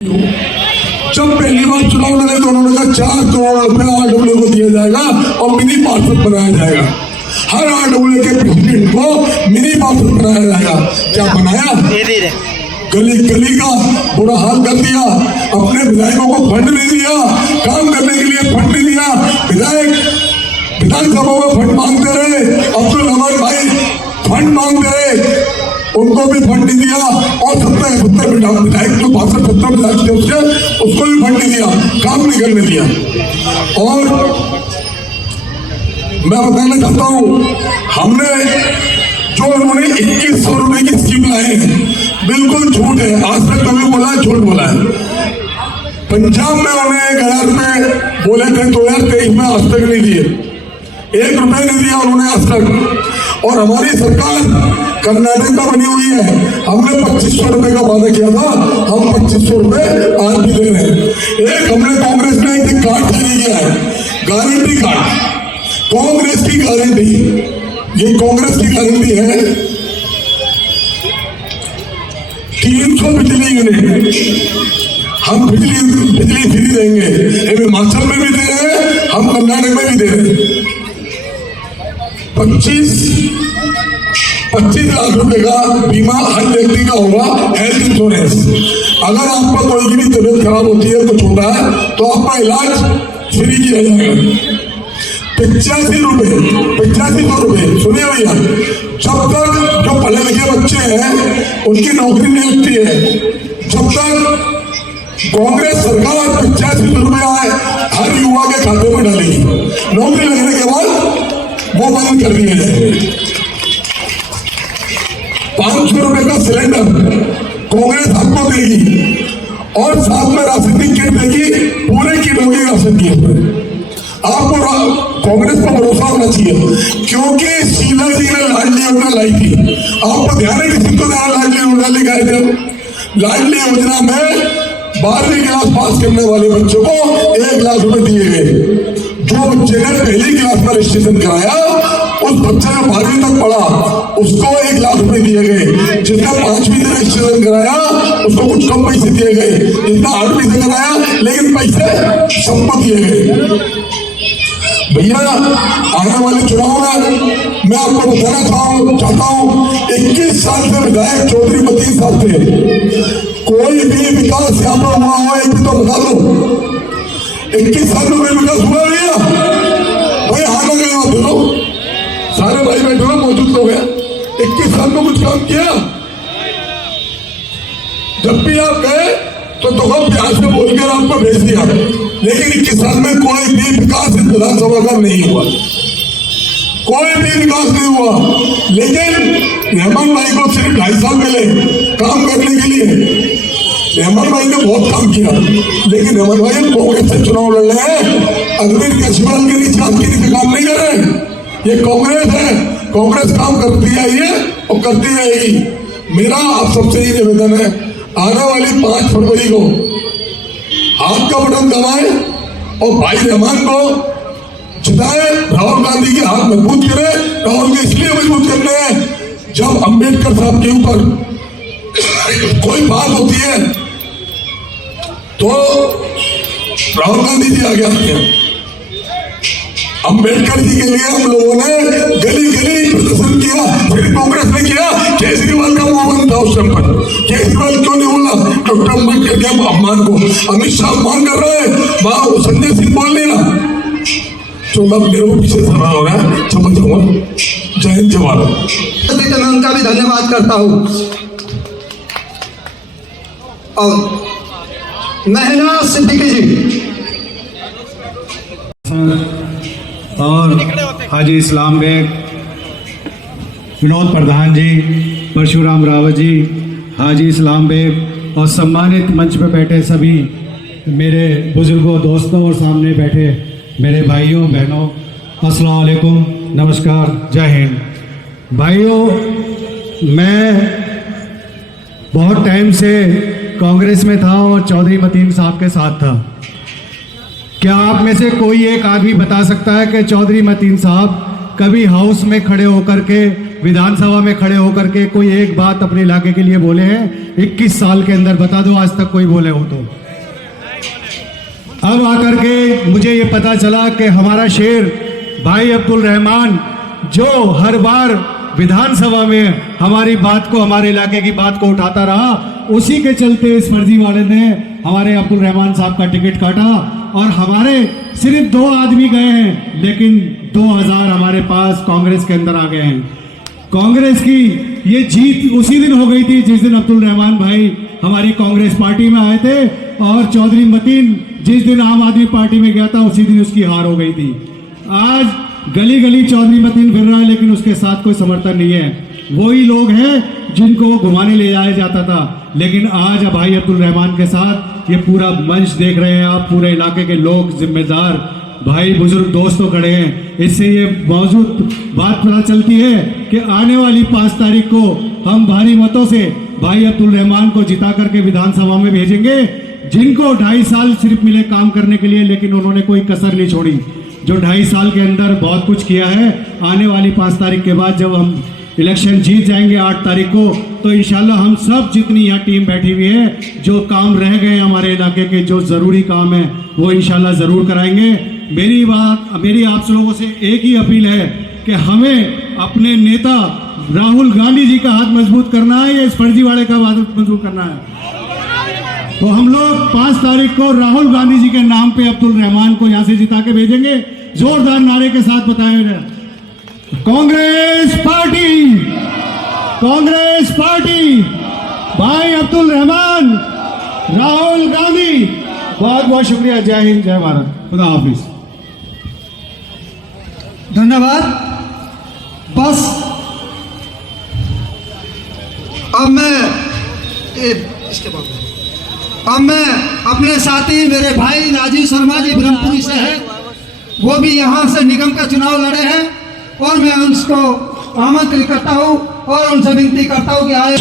जब पहली बार चुनाव लड़े तो उन्होंने कहा 4 करोड़ रुपया आरडब्ल्यू को दिया जाएगा और मिनी पार्षद बनाया जाएगा। हर आरडब्ल्यू के प्रेसिडेंट को मिनी पार्षद बनाया जाएगा। क्या बनाया? गली गली का बुरा हाल कर दिया। अपने विधायकों को फंड नहीं दिया, काम करने के लिए फंड नहीं दिया। विधायक विधानसभा में फंड मांगते रहे, अब्दुल रहमान भाई फंड मांगते रहे, उनको भी फंड नहीं दिया। और 70 विधायक जो 62-70 विधायक थे उसको भी फंड नहीं दिया, काम नहीं करने दिया। और मैं बताना चाहता हूं, हमने जो उन्होंने 2100 रुपए की स्कीम लाई है, बिल्कुल झूठ है। आज तक कभी बोला है, झूठ बोला है। पंजाब में उन्होंने 1000 रुपए बोले थे 2023 में, आज तक नहीं दिए। 1 रुपए नहीं दिया उन्होंने आज तक। और हमारी सरकार कर्नाटक का बनी हुई है, हमने 2500 रुपए का वादा किया था, हम 2500 रुपए आज भी दे रहे हैं। एक हमने कांग्रेस ने एक कार्ड जारी किया है, गारंटी कार्ड, कांग्रेस की गारंटी। ये कांग्रेस की गारंटी है 300 बिजली यूनिट हम बिजली फ्री देंगे। हिमाचल में भी दे रहे हैं, हम कर्नाटक में भी दे रहे हैं। 25 लाख रुपए का बीमा हर व्यक्ति का होगा, हेल्थ इंश्योरेंस। अगर आपका कोई भी तबियत खराब होती है, कुछ होता है, तो आपका इलाज फ्री किया जाएगा। 85 रुपए सुनिए भैया। जब तक जो पढ़े लिखे बच्चे हैं उनकी नौकरी नहीं लगती है, जब तक कांग्रेस सरकार 85 रुपया हर युवा के खाते में डालेगी, नौकरी लगने के बाद वो बंद कर दिए जाएंगे। 500 रुपए का सिलेंडर कांग्रेस आपको देगी और साथ में राशन की किट देगी, पूरे किलो की राशन की। आपको कांग्रेस पर भरोसा होना चाहिए, क्योंकि शीला जी ने लाडली योजना लाई थी। आपको ध्यान है किसी को लाडली योजना लगाए थे? लाडली योजना में 12वीं क्लास पास करने वाले बच्चों को 1 लाख रुपए दिए गए। जो बच्चे ने पहली क्लास में रजिस्ट्रेशन कराया, उस बच्चे ने 12वीं तक पढ़ा, उसको 1 लाख रुपए दिए गए। जिसने 5वीं से रजिस्ट्रेशन कराया उसको कुछ कम पैसे दिए गए, जिसने 8वीं से कराया लेकिन पैसे सबको दिए गए। भैया आने वाले चुनाव में मैं आपको बताना चाहता हूँ, 21 साल से विधायक चौधरी मतीन साहब थे, कोई भी विकास यहाँ पर हुआ हुआ एक भी तो बता दो। 21 साल में कोई विकास हुआ भैया? भाई हाथ गए हो दोनों, सारे भाई बैठे हो, मौजूद लोग हैं। 21 साल में कुछ काम किया? जब भी आप गए तो प्यार से बोलकर आपको भेज दिया, लेकिन 21 साल में कोई भी विकास इस विधानसभा का नहीं हुआ, कोई भी विकास नहीं हुआ। लेकिन रहमान भाई को सिर्फ 2.5 साल मिले काम करने के लिए। रहमान भाई ने बहुत काम किया, लेकिन रहमान भाई कांग्रेस से चुनाव लड़ रहे हैं, अरविंद केजरीवाल के नीचे आपके नीचे काम नहीं कर रहे। ये कांग्रेस है, कांग्रेस काम करती है ये और करती रहेगी। मेरा आप सबसे ये निवेदन है, आने वाली 5 फरवरी को हाथ का बटन दबाए और भाई रहमान को जिताए। राहुल गांधी के हाथ मजबूत करे। राहुल के इसलिए मजबूत करने हैं, जब अंबेडकर साहब के ऊपर कोई बात होती है तो राहुल गांधी जी आगे आते हैं। अंबेडकर जी के लिए हम लोगों ने गली गली प्रदर्शन किया, फिर कांग्रेस ने किया। केजरीवाल का मुंह बंद था उस समय पर। केजरीवाल क्यों नहीं बोला? डॉक्टर अम्बेडकर के अपमान को अमित शाह अपमान कर रहे हैं, वहां संजय सिंह बोल नहीं रहा। तो मैं मेरे को पीछे समा हो रहा है, समझ जाऊंगा। जय हिंद, जय भारत। मैं उनका भी धन्यवाद करता हूँ। और महिला सिद्दीकी जी और हाजी इस्लाम बेग, विनोद प्रधान जी, परशुराम रावत जी, हाजी इस्लाम बेग और सम्मानित मंच पर बैठे सभी मेरे बुजुर्गों, दोस्तों और सामने बैठे मेरे भाइयों बहनों, अस्सलाम वालेकुम, नमस्कार, जय हिंद। भाइयों, मैं बहुत टाइम से कांग्रेस में था और चौधरी मतीन साहब के साथ था। क्या आप में से कोई एक आदमी बता सकता है कि चौधरी मतीन साहब कभी हाउस में खड़े होकर के विधानसभा में खड़े होकर के कोई एक बात अपने इलाके के लिए बोले हैं 21 साल के अंदर? बता दो आज तक कोई बोले हो तो। अब आकर के मुझे ये पता चला कि हमारा शेर भाई अब्दुल रहमान जो हर बार विधानसभा में हमारी बात को, हमारे इलाके की बात को उठाता रहा, उसी के चलते इस फर्जीवाड़े ने हमारे अब्दुल रहमान साहब का टिकट काटा और हमारे सिर्फ 2 आदमी गए हैं, लेकिन 2000 हमारे पास कांग्रेस के अंदर आ गए हैं। कांग्रेस की ये जीत उसी दिन हो गई थी जिस दिन अब्दुल रहमान भाई हमारी कांग्रेस पार्टी में आए थे, और चौधरी मतीन जिस दिन आम आदमी पार्टी में गया था उसी दिन उसकी हार हो गई थी। आज गली गली चौधरी मतीन फिर रहा है, लेकिन उसके साथ कोई समर्थन नहीं है। वही लोग हैं जिनको वो घुमाने ले जाया जाता था, लेकिन आज भाई अब्दुल रहमान के साथ ये पूरा मंच देख रहे हैं आप, पूरे इलाके के लोग, जिम्मेदार भाई बुजुर्ग दोस्तों खड़े हैं। इससे ये मौजूद बात पता चलती है कि आने वाली 5 तारीख को हम भारी मतों से भाई अब्दुल रहमान को जिता करके विधानसभा में भेजेंगे, जिनको 2.5 साल सिर्फ मिले काम करने के लिए, लेकिन उन्होंने कोई कसर नहीं छोड़ी। जो 2.5 साल के अंदर बहुत कुछ किया है, आने वाली 5 तारीख के बाद जब हम इलेक्शन जीत जाएंगे 8 तारीख को, तो इंशाल्लाह हम सब जितनी यहाँ टीम बैठी हुई है, जो काम रह गए हमारे इलाके के, जो जरूरी काम है, वो इंशाल्लाह जरूर कराएंगे। मेरी आप लोगों से एक ही अपील है कि हमें अपने नेता राहुल गांधी जी का हाथ मजबूत करना है या इस फर्जीवाड़े का हाथ मजबूत करना है। तो हम लोग 5 तारीख को राहुल गांधी जी के नाम पे अब्दुल रहमान को यहां से जिता के भेजेंगे। जोरदार नारे के साथ बताएं, कांग्रेस पार्टी, कांग्रेस पार्टी, भाई अब्दुल रहमान, राहुल गांधी। बहुत बहुत शुक्रिया। जय हिंद, जय भारत, खुदा हाफिज। धन्यवाद। बस अब मैं अपने साथी मेरे भाई राजीव शर्मा जी ब्रह्मपुरी से हैं, वो भी यहाँ से निगम का चुनाव लड़े हैं, और मैं उनको आमंत्रित करता हूँ और उनसे विनती करता हूँ कि आए।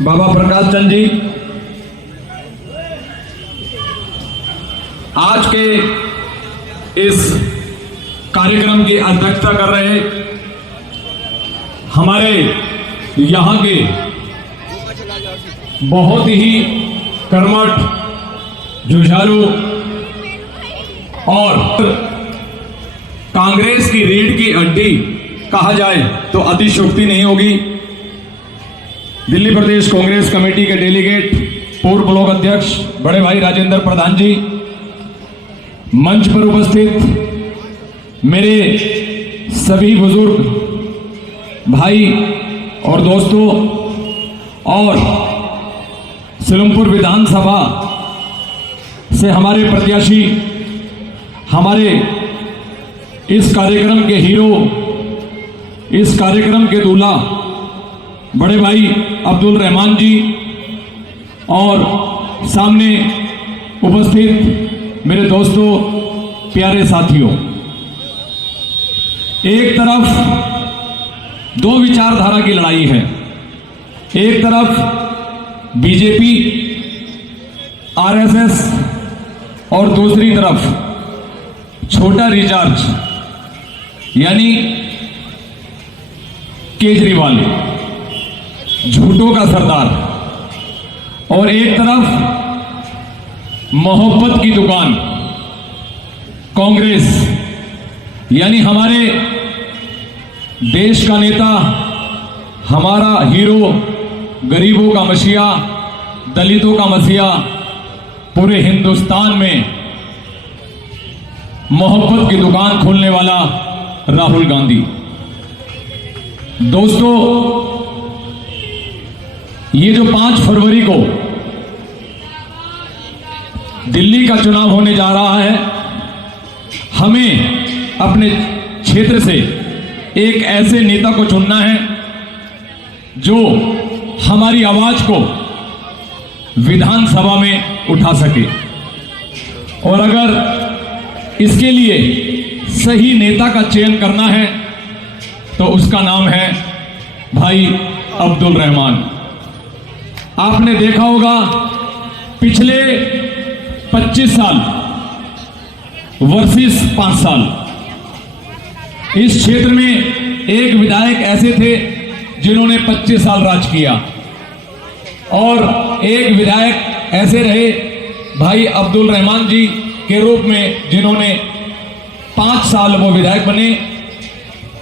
बाबा प्रकाश चंद जी, आज के इस कार्यक्रम की अध्यक्षता कर रहे हमारे यहाँ के बहुत ही कर्मठ, जुझारू और कांग्रेस की रीढ़ की हड्डी कहा जाए तो अतिशयोक्ति नहीं होगी, दिल्ली प्रदेश कांग्रेस कमेटी के डेलीगेट, पूर्व ब्लॉक अध्यक्ष बड़े भाई राजेंद्र प्रधान जी, मंच पर उपस्थित मेरे सभी बुजुर्ग भाई और दोस्तों, और सिलमपुर विधानसभा से हमारे प्रत्याशी, हमारे इस कार्यक्रम के हीरो, इस कार्यक्रम के दूल्हा बड़े भाई अब्दुल रहमान जी, और सामने उपस्थित मेरे दोस्तों, प्यारे साथियों, एक तरफ 2 विचारधारा की लड़ाई है। एक तरफ बीजेपी, आरएसएस, और दूसरी तरफ छोटा रिचार्ज यानी केजरीवाल, झूठों का सरदार, और एक तरफ मोहब्बत की दुकान कांग्रेस, यानी हमारे देश का नेता, हमारा हीरो, गरीबों का मसीहा, दलितों का मसीहा, पूरे हिंदुस्तान में मोहब्बत की दुकान खोलने वाला राहुल गांधी। दोस्तों, ये जो 5 फरवरी को दिल्ली का चुनाव होने जा रहा है, हमें अपने क्षेत्र से एक ऐसे नेता को चुनना है जो हमारी आवाज को विधानसभा में उठा सके, और अगर इसके लिए सही नेता का चयन करना है तो उसका नाम है भाई अब्दुल रहमान। आपने देखा होगा पिछले 25 साल वर्सेस 5 साल इस क्षेत्र में एक विधायक ऐसे थे जिन्होंने 25 साल राज किया और एक विधायक ऐसे रहे भाई अब्दुल रहमान जी के रूप में जिन्होंने 5 साल वो विधायक बने।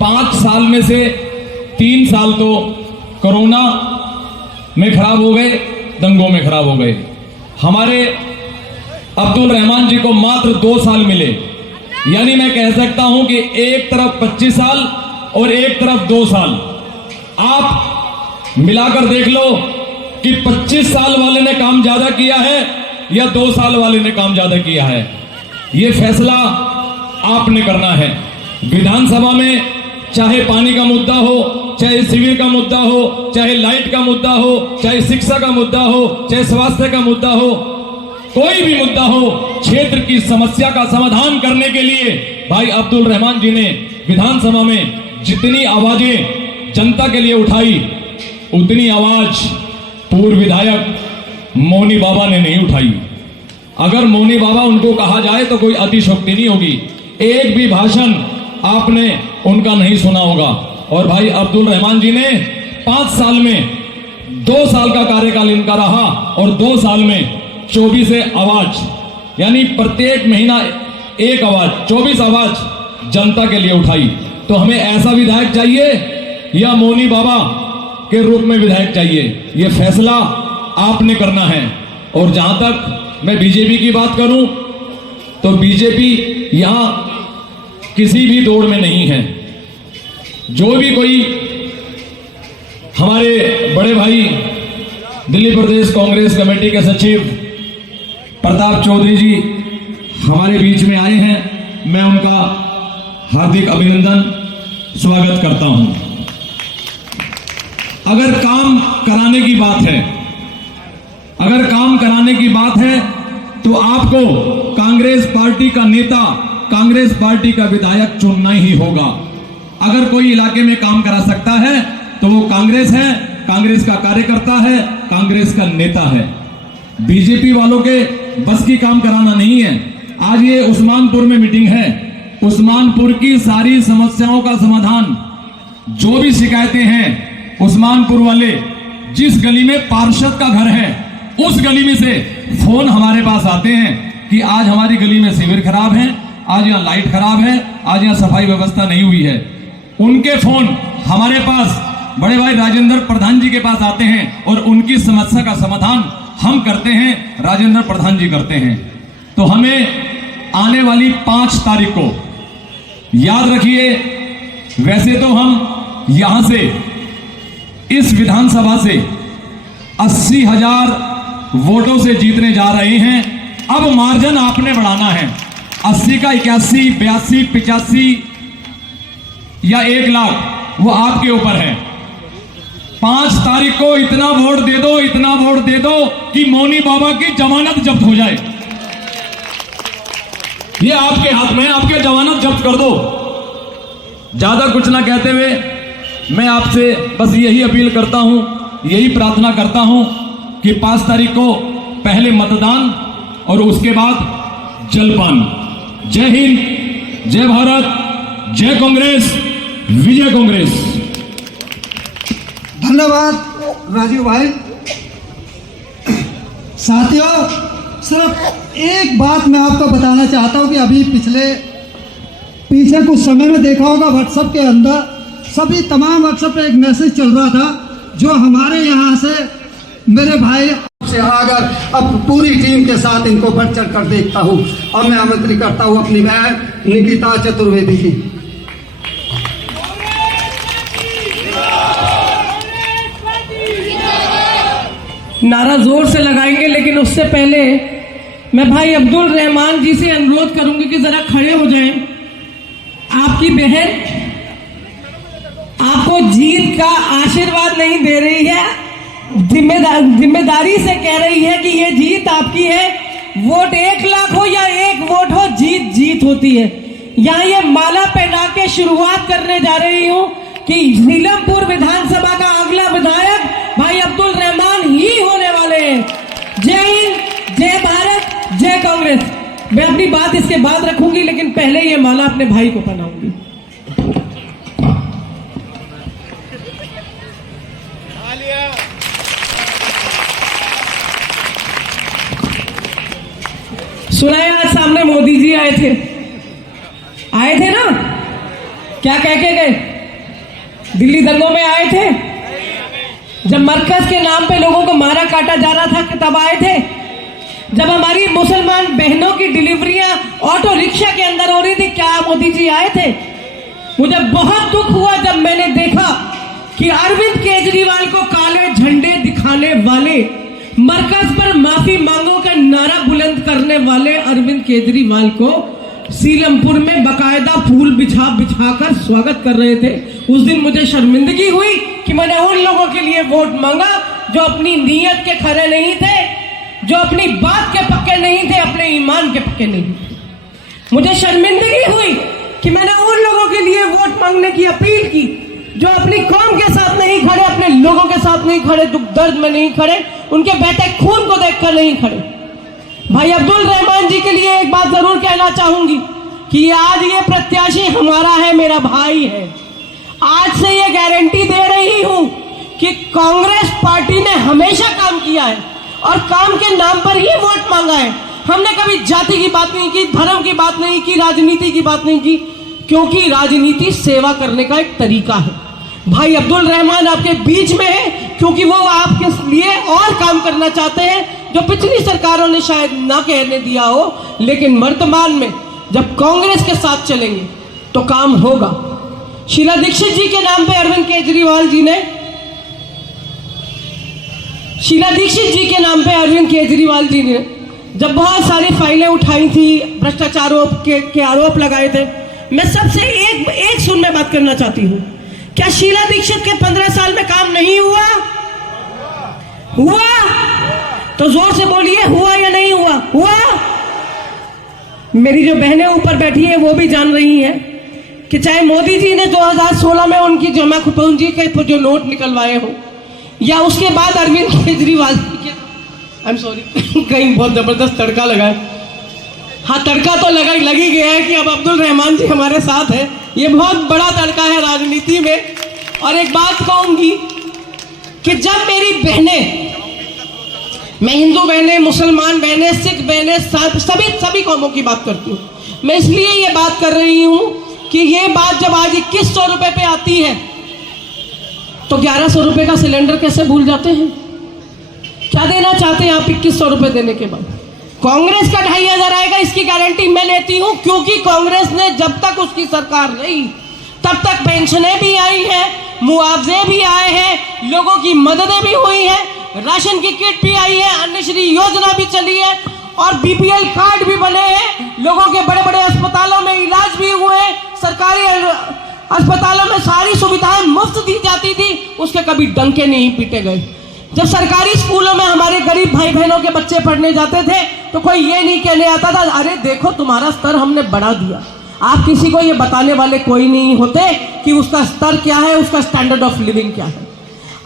5 साल में से 3 साल तो कोरोना में खराब हो गए, दंगों में खराब हो गए। हमारे अब्दुल रहमान जी को मात्र 2 साल मिले, यानी मैं कह सकता हूं कि एक तरफ 25 साल और एक तरफ 2 साल। आप मिलाकर देख लो कि 25 साल वाले ने काम ज्यादा किया है या 2 साल वाले ने काम ज्यादा किया है। यह फैसला आपने करना है। विधानसभा में चाहे पानी का मुद्दा हो, चाहे सिविल का मुद्दा हो, चाहे लाइट का मुद्दा हो, चाहे शिक्षा का मुद्दा हो, चाहे स्वास्थ्य का मुद्दा हो, कोई भी मुद्दा हो, क्षेत्र की समस्या का समाधान करने के लिए भाई अब्दुल रहमान जी ने विधानसभा में जितनी आवाजें जनता के लिए उठाई, उतनी आवाज पूर्व विधायक मोनी बाबा ने नहीं उठाई। अगर मोनी बाबा उनको कहा जाए तो कोई अतिशयोक्ति नहीं होगी। एक भी भाषण आपने उनका नहीं सुना होगा। और भाई अब्दुल रहमान जी ने 5 साल में 2 साल का कार्यकाल इनका रहा और 2 साल में 24 आवाज, यानी प्रत्येक महीना एक आवाज, 24 आवाज जनता के लिए उठाई। तो हमें ऐसा विधायक चाहिए या मोनी बाबा के रूप में विधायक चाहिए, यह फैसला आपने करना है। और जहां तक मैं बीजेपी की बात करूं तो बीजेपी यहां किसी भी दौड़ में नहीं है। जो भी कोई हमारे बड़े भाई दिल्ली प्रदेश कांग्रेस कमेटी के सचिव प्रताप चौधरी जी हमारे बीच में आए हैं, मैं उनका हार्दिक अभिनंदन स्वागत करता हूं। अगर काम कराने की बात है, अगर काम कराने की बात है तो आपको कांग्रेस पार्टी का नेता, कांग्रेस पार्टी का विधायक चुनना ही होगा। अगर कोई इलाके में काम करा सकता है तो वो कांग्रेस है, कांग्रेस का कार्यकर्ता है, कांग्रेस का नेता है। बीजेपी वालों के बस की काम कराना नहीं है। आज ये उस्मानपुर में मीटिंग है, उस्मानपुर की सारी समस्याओं का समाधान, जो भी शिकायतें हैं उस्मानपुर वाले, जिस गली में पार्षद का घर है उस गली में से फोन हमारे पास आते हैं कि आज हमारी गली में सीवर खराब है, आज यहाँ लाइट खराब है, आज यहाँ सफाई व्यवस्था नहीं हुई है। उनके फोन हमारे पास बड़े भाई राजेंद्र प्रधान जी के पास आते हैं और उनकी समस्या का समाधान हम करते हैं, राजेंद्र प्रधान जी करते हैं। तो हमें आने वाली 5 तारीख को याद रखिए, वैसे तो हम यहां से इस विधानसभा से 80,000 वोटों से जीतने जा रहे हैं। अब मार्जिन आपने बढ़ाना है, 80 का 81, 82, 85 या 1 लाख, वो आपके ऊपर है। 5 तारीख को इतना वोट दे दो, इतना वोट दे दो कि मोनी बाबा की जमानत जब्त हो जाए। ये आपके हाथ में है, आपके जमानत जब्त कर दो। ज्यादा कुछ ना कहते हुए मैं आपसे बस यही अपील करता हूं, यही प्रार्थना करता हूं कि 5 तारीख को पहले मतदान और उसके बाद जलपान। जय हिंद, जय भारत, जय कांग्रेस, विजय कांग्रेस। धन्यवाद राजीव भाई। साथियों, सिर्फ एक बात मैं आपको बताना चाहता हूं कि अभी पीछे कुछ समय में देखा होगा व्हाट्सएप के अंदर सभी तमाम व्हाट्सएप पे एक मैसेज चल रहा था, जो हमारे यहाँ से मेरे भाई से अगर अब पूरी टीम के साथ इनको बढ़ चढ़ कर देखता हूँ। अब मैं आमंत्रित करता हूँ अपनी बहन निकिता चतुर्वेदी जी। नारा जोर से लगाएंगे, लेकिन उससे पहले मैं भाई अब्दुल रहमान जी से अनुरोध करूंगी कि जरा खड़े हो जाएं। आपकी बहन आपको जीत का आशीर्वाद नहीं दे रही है, जिम्मेदारी से कह रही है कि ये जीत आपकी है। वोट 1 लाख हो या 1 वोट हो, जीत जीत होती है। यहाँ ये माला पहना के शुरुआत करने जा रही हूँ कि नीलमपुर विधानसभा का अगला विधायक भाई अब्दुल रहमान ही होने वाले हैं। जय हिंद, जय भारत, जय कांग्रेस। मैं अपनी बात इसके बाद रखूंगी, लेकिन पहले ये माला अपने भाई को पहनाऊंगी। सुना है आज सामने मोदी जी आए थे ना? क्या कह के गए? दिल्ली दंगों में आए थे, जब मरकज के नाम पे लोगों को मारा काटा जा रहा था तब आए थे। जब हमारी मुसलमान बहनों की डिलीवरियां ऑटो रिक्शा के अंदर हो रही थी, क्या मोदी जी आए थे? मुझे बहुत दुख हुआ जब मैंने देखा कि अरविंद केजरीवाल को काले झंडे दिखाने वाले, मरकज पर माफी मांगो का नारा बुलंद करने वाले अरविंद केजरीवाल को सीलमपुर में बकायदा फूल बिछा कर स्वागत कर रहे थे। उस दिन मुझे शर्मिंदगी हुई कि मैंने उन लोगों के लिए वोट मांगा जो अपनी नीयत के खरे नहीं थे, जो अपनी बात के पक्के नहीं थे, अपने ईमान के पक्के नहीं थे। मुझे शर्मिंदगी हुई कि मैंने उन लोगों के लिए वोट मांगने की अपील की जो अपनी कौम के साथ नहीं खड़े, अपने लोगों के साथ नहीं खड़े, दुख दर्द में नहीं खड़े, उनके बेटे खून को देखकर नहीं खड़े। भाई अब्दुल रहमान जी के लिए एक बात जरूर कहना चाहूंगी कि आज ये प्रत्याशी हमारा है, मेरा भाई है। आज से ये गारंटी दे रही हूं कि कांग्रेस पार्टी ने हमेशा काम किया है और काम के नाम पर ही वोट मांगा है। हमने कभी जाति की बात नहीं की, धर्म की बात नहीं की, राजनीति की बात नहीं की, क्योंकि राजनीति सेवा करने का एक तरीका है। भाई अब्दुल रहमान आपके बीच में है क्योंकि वो आपके लिए और काम करना चाहते हैं जो पिछली सरकारों ने शायद ना कहने दिया हो, लेकिन वर्तमान में जब कांग्रेस के साथ चलेंगे तो काम होगा। शीला दीक्षित जी के नाम पे अरविंद केजरीवाल जी ने, शीला दीक्षित जी के नाम पे अरविंद केजरीवाल जी ने जब बहुत सारी फाइलें उठाई थी, भ्रष्टाचार के आरोप लगाए थे, मैं सबसे एक सुन में बात करना चाहती हूं, क्या शीला दीक्षित के 15 साल में काम नहीं हुआ? हुआ तो जोर से बोलिए, हुआ या नहीं हुआ? हुआ। मेरी जो बहनें ऊपर बैठी हैं वो भी जान रही हैं कि चाहे मोदी जी ने 2016 में उनकी जमा पूंजी के जो नोट निकलवाए हो, या उसके बाद अरविंद केजरीवाल के, आई एम सॉरी कहीं बहुत जबरदस्त तड़का लगा है। हाँ, तड़का तो लगी गया है कि अब अब्दुल रहमान जी हमारे साथ है। ये बहुत बड़ा तड़का है राजनीति में। और एक बात कहूंगी कि जब मेरी बहनें, मैं हिंदू बहनें, मुसलमान बहनें, सिख बहनें, सभी कौमों की बात करती हूँ, मैं इसलिए ये बात कर रही हूँ कि ये बात जब आज 2100 रुपए पे आती है तो 1100 रुपए का सिलेंडर कैसे भूल जाते हैं? क्या देना चाहते हैं आप 2100 रुपए देने के बाद? कांग्रेस का 2500 आएगा, इसकी गारंटी मैं लेती हूं, क्योंकि कांग्रेस ने जब तक उसकी सरकार रही तब तक पेंशनें भी आई हैं, मुआवजे भी आए हैं, लोगों की मददें भी हुई हैं, राशन की किट भी आई है, अन्नश्री योजना भी चली है और बीपीएल कार्ड भी बने हैं। लोगों के बड़े बड़े अस्पतालों में इलाज भी हुए, सरकारी अस्पतालों में सारी सुविधाएं मुफ्त दी जाती थी, उसके कभी डंके नहीं पीटे गए। जब सरकारी स्कूलों में हमारे गरीब भाई बहनों के बच्चे पढ़ने जाते थे तो कोई ये नहीं कहने आता था, अरे देखो तुम्हारा स्तर हमने बढ़ा दिया। आप किसी को ये बताने वाले कोई नहीं होते कि उसका स्तर क्या है, उसका स्टैंडर्ड ऑफ लिविंग क्या है।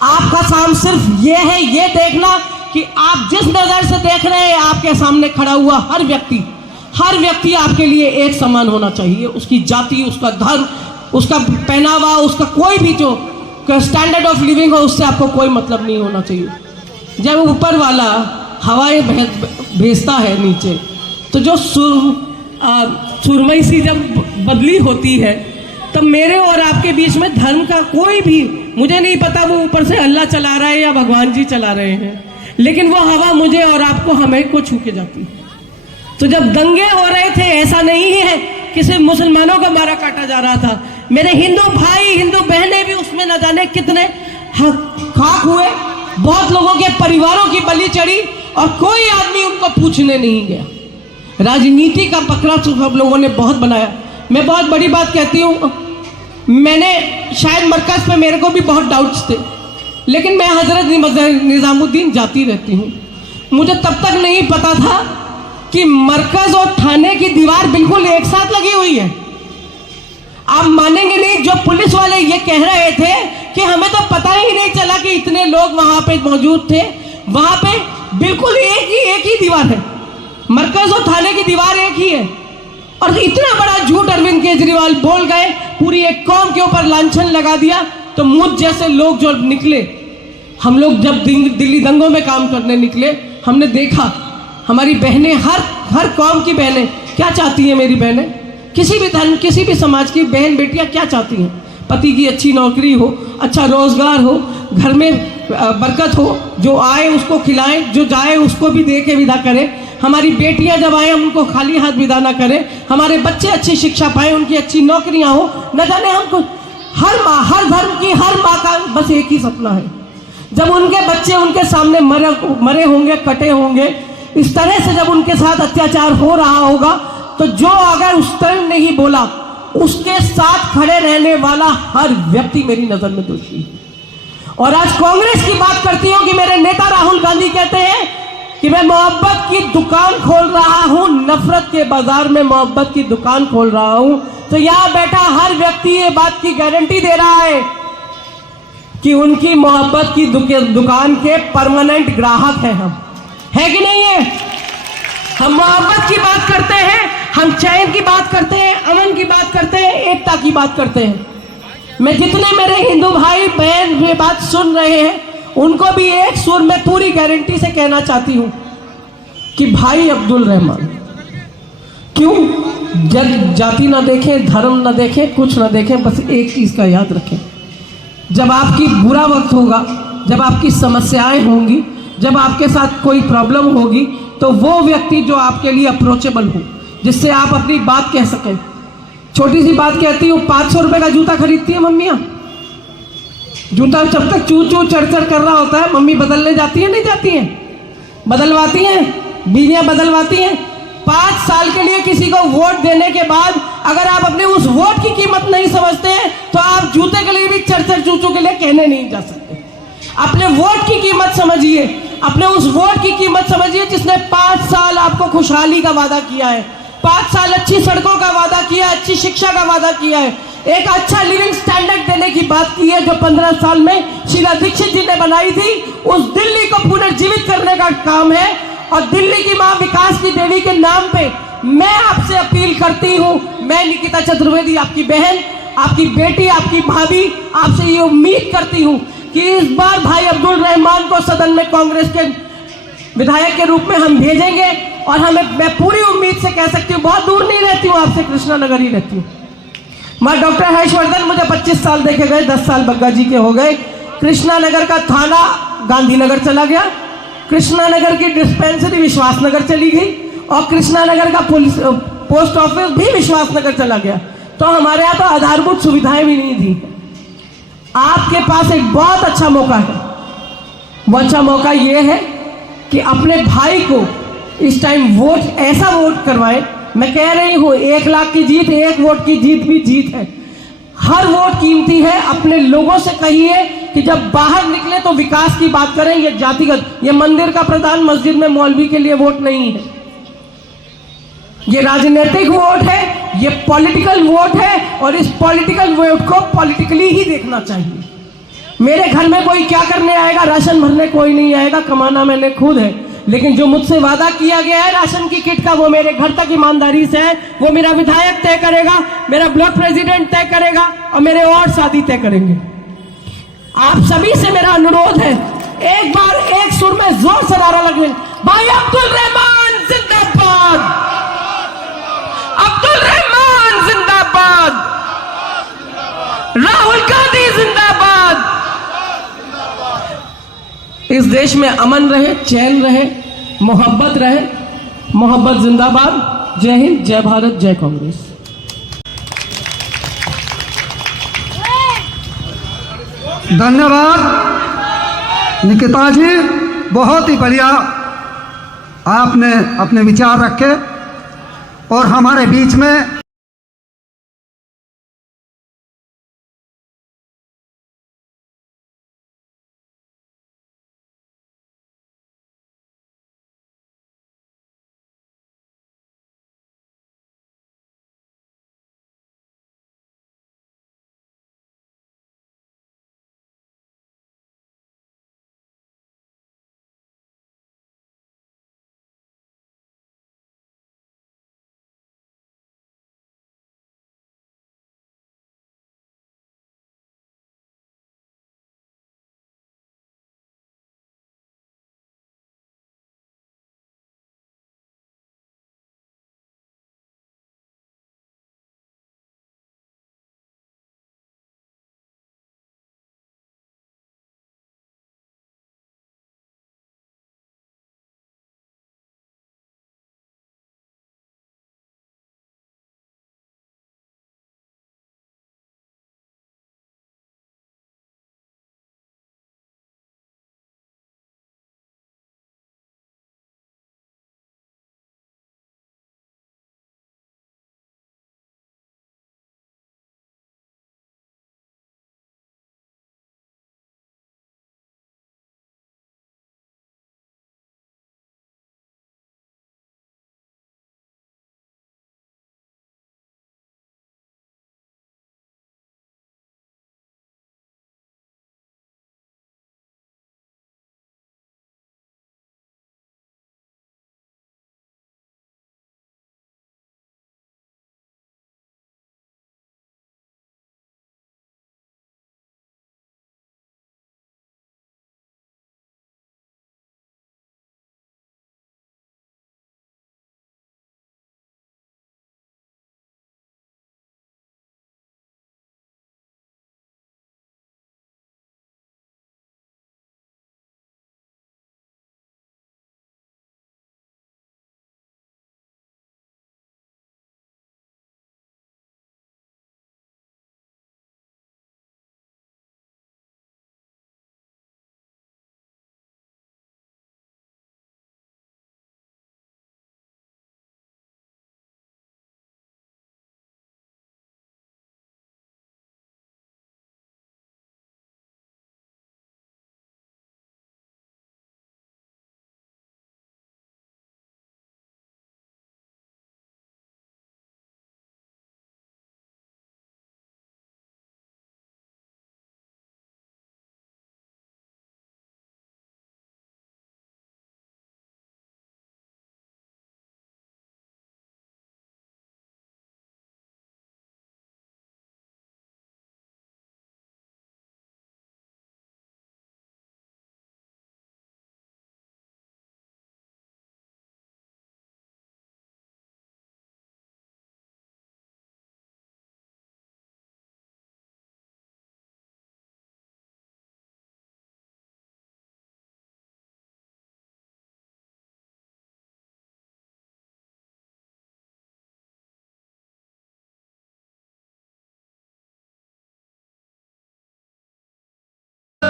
आपका काम सिर्फ ये है, ये देखना कि आप जिस नजर से देख रहे हैं, आपके सामने खड़ा हुआ हर व्यक्ति आपके लिए एक समान होना चाहिए। उसकी जाति, उसका धर्म, उसका पहनावा, उसका कोई भी जो स्टैंडर्ड ऑफ लिविंग हो, उससे आपको कोई मतलब नहीं होना चाहिए। जब ऊपर वाला हवाएं भेजता है नीचे, तो जो सुरमई सी जब बदली होती है, तब मेरे और आपके बीच में धर्म का कोई भी, मुझे नहीं पता वो ऊपर से अल्लाह चला रहा है या भगवान जी चला रहे हैं, लेकिन वो हवा मुझे और आपको, हमें को छू के जाती है। तो जब दंगे हो रहे थे, ऐसा नहीं है कि सिर्फ मुसलमानों का मारा काटा जा रहा था, मेरे हिंदू भाई, हिंदू बहनें भी उसमें न जाने कितने खाक हुए, बहुत लोगों के परिवारों की बलि चढ़ी और कोई आदमी उनको पूछने नहीं गया। राजनीति का पकड़ा तो सब लोगों ने बहुत बनाया। मैं बहुत बड़ी बात कहती हूँ, मैंने शायद मरकज पे मेरे को भी बहुत डाउट्स थे, लेकिन मैं हजरत निजामुद्दीन जाती रहती हूँ। मुझे तब तक नहीं पता था कि मरकज और थाने की दीवार बिल्कुल एक साथ लगी हुई है। आप मानेंगे नहीं, जो पुलिस वाले ये कह रहे थे कि हमें तो पता ही नहीं चला कि इतने लोग वहां पे मौजूद थे। वहां पे बिल्कुल एक ही दीवार है, मरकज और थाने की दीवार एक ही है। और इतना बड़ा झूठ अरविंद केजरीवाल बोल गए, पूरी एक कौम के ऊपर लांछन लगा दिया। तो मुझ जैसे लोग जो निकले, हम लोग जब दिल्ली दंगों में काम करने निकले, हमने देखा हमारी बहनें, हर कौम की बहनें क्या चाहती हैं। मेरी बहनें, किसी भी धर्म, किसी भी समाज की बहन बेटियां क्या चाहती हैं? पति की अच्छी नौकरी हो, अच्छा रोजगार हो, घर में बरकत हो, जो आए उसको खिलाएं, जो जाए उसको भी दे के विदा करें। हमारी बेटियां जब आए हम उनको खाली हाथ विदा ना करें। हमारे बच्चे अच्छी शिक्षा पाएं, उनकी अच्छी नौकरियां हो। न जाने हमको हर माँ, हर धर्म की हर माँ का बस एक ही सपना है, जब उनके बच्चे उनके सामने मरे होंगे, कटे होंगे, इस तरह से जब उनके साथ अत्याचार हो रहा होगा, तो जो अगर उस टाइम नहीं बोला, उसके साथ खड़े रहने वाला हर व्यक्ति मेरी नजर में दोषी है। और आज कांग्रेस की बात करती हूं कि मेरे नेता राहुल गांधी कहते हैं कि मैं मोहब्बत की दुकान खोल रहा हूं, नफरत के बाजार में मोहब्बत की दुकान खोल रहा हूं। तो यहां बैठा हर व्यक्ति ये बात की गारंटी दे रहा है कि उनकी मोहब्बत की दुकान के परमानेंट ग्राहक हैं हम, है कि नहीं है? हम मोहब्बत की बात करते हैं, हम चैन की बात करते हैं, अमन की बात करते हैं, एकता की बात करते हैं। मैं जितने मेरे हिंदू भाई बहन ये बात सुन रहे हैं, उनको भी एक सुर में पूरी गारंटी से कहना चाहती हूं कि भाई अब्दुल रहमान, क्यों जाति ना देखें, धर्म ना देखें, कुछ ना देखें, बस एक चीज का याद रखें, जब आपकी बुरा वक्त होगा, जब आपकी समस्याएं होंगी, जब आपके साथ कोई प्रॉब्लम होगी, तो वो व्यक्ति जो आपके लिए अप्रोचेबल हो, जिससे आप अपनी बात कह सकें। छोटी सी बात कहती हूँ, 500 रुपए का जूता खरीदती है मम्मियाँ, जूता जब तक चू चू चढ़ चढ़ कर रहा होता है, मम्मी बदलने जाती है, नहीं जाती है? बदलवाती हैं, बीवियां बदलवाती हैं। 5 साल के लिए किसी को वोट देने के बाद अगर आप अपने उस वोट की कीमत नहीं समझते हैं, तो आप जूते के लिए भी चढ़ चढ़ चू चू के लिए कहने नहीं जा सकते। अपने वोट की कीमत समझिए, अपने उस वोट की कीमत समझिए जिसने 5 साल आपको खुशहाली का वादा किया है, 5 साल अच्छी सड़कों का वादा किया है, अच्छी शिक्षा का वादा किया है, एक अच्छा लिविंग स्टैंडर्ड देने की बात की है, जो 15 साल में शीला दीक्षित जी ने बनाई थी। उस दिल्ली को पुनर्जीवित करने का काम है। और दिल्ली की मां विकास की देवी के नाम पे मैं आपसे अपील करती हूं, मैं निकिता चतुर्वेदी, आपकी बहन, आपकी बेटी, आपकी भाभी, आपसे ये उम्मीद करती हूं कि इस बार भाई अब्दुल रहमान को सदन में कांग्रेस के विधायक के रूप में हम भेजेंगे। और मैं पूरी उम्मीद से कह सकती हूँ, बहुत दूर नहीं रहती हूँ आपसे, कृष्णा नगर ही रहती हूँ। मैं डॉक्टर हर्षवर्धन मुझे 25 साल देखे गए, 10 साल बग्गा जी के हो गए। कृष्णा नगर का थाना गांधीनगर चला गया, कृष्णा नगर की डिस्पेंसरी विश्वास नगर चली गई, और कृष्णा नगर का पुलिस पोस्ट ऑफिस भी विश्वास नगर चला गया। तो हमारे यहाँ तो आधारभूत सुविधाएं भी नहीं थी। आपके पास एक बहुत अच्छा मौका है। वो अच्छा मौका ये है कि अपने भाई को इस टाइम वोट, ऐसा वोट करवाएं। मैं कह रही हूं 1 लाख की जीत, 1 वोट की जीत भी जीत है। हर वोट कीमती है। अपने लोगों से कहिए कि जब बाहर निकले तो विकास की बात करें। ये जातिगत, ये मंदिर का प्रधान मस्जिद में मौलवी के लिए वोट नहीं है, ये राजनीतिक वोट है, ये पॉलिटिकल वोट है। और इस पॉलिटिकल वोट को पॉलिटिकली ही देखना चाहिए। मेरे घर में कोई क्या करने आएगा, राशन भरने कोई नहीं आएगा, कमाना मैंने खुद है। लेकिन जो मुझसे वादा किया गया है राशन की किट का, वो मेरे घर तक ईमानदारी से है। वो मेरा विधायक तय करेगा, मेरा ब्लॉक प्रेसिडेंट तय करेगा, और मेरे और शादी तय करेंगे। आप सभी से मेरा अनुरोध है, एक बार एक सुर में जोर से नारा लगने, भाई अब्दुल रहमान जिंदाबाद, अब्दुल रहमान जिंदाबाद, राहुल गांधी जिंदाबाद। इस देश में अमन रहे, चैन रहे, मोहब्बत रहे। मोहब्बत जिंदाबाद। जय हिंद, जय भारत, जय कांग्रेस। धन्यवाद निकिता जी, बहुत ही बढ़िया आपने अपने विचार रखे और हमारे बीच में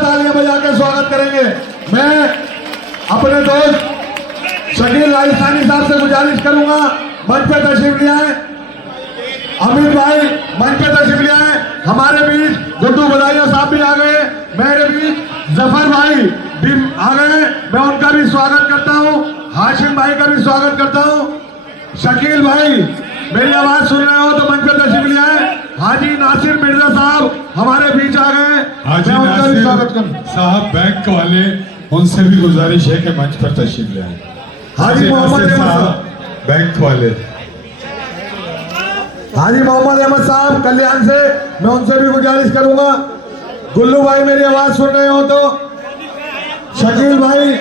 तालियां बजा के स्वागत करेंगे। मैं अपने दोस्त शकील राजस्थानी साहब से गुजारिश करूंगा मंच पे तशरीफ ले आए। अमित भाई मंच पे तशरीफ ले आए। हमारे बीच गुड्डू बदायूं साहब भी आ गए, मेरे बीच जफर भाई भी आ गए, मैं उनका भी स्वागत करता हूं। हाशिम भाई का भी स्वागत करता हूं। शकील भाई मेरी आवाज सुन रहे हो तो मंच पे तशरीफ ले आए। हाजी नासिर मिर्जा साहब हमारे बीच आ गए, मैं उनका भी स्वागत करूं। साहब बैंक वाले, उनसे भी गुजारिश है कि मंच पर तशरीफ ले आए। हाजी मोहम्मद नासिर अहमद साहब साहब, बैंक वाले, हाजी मोहम्मद अहमद साहब कल्याण से, मैं उनसे भी गुजारिश करूंगा। गुल्लू भाई मेरी आवाज सुन रहे हो तो, शकील भाई,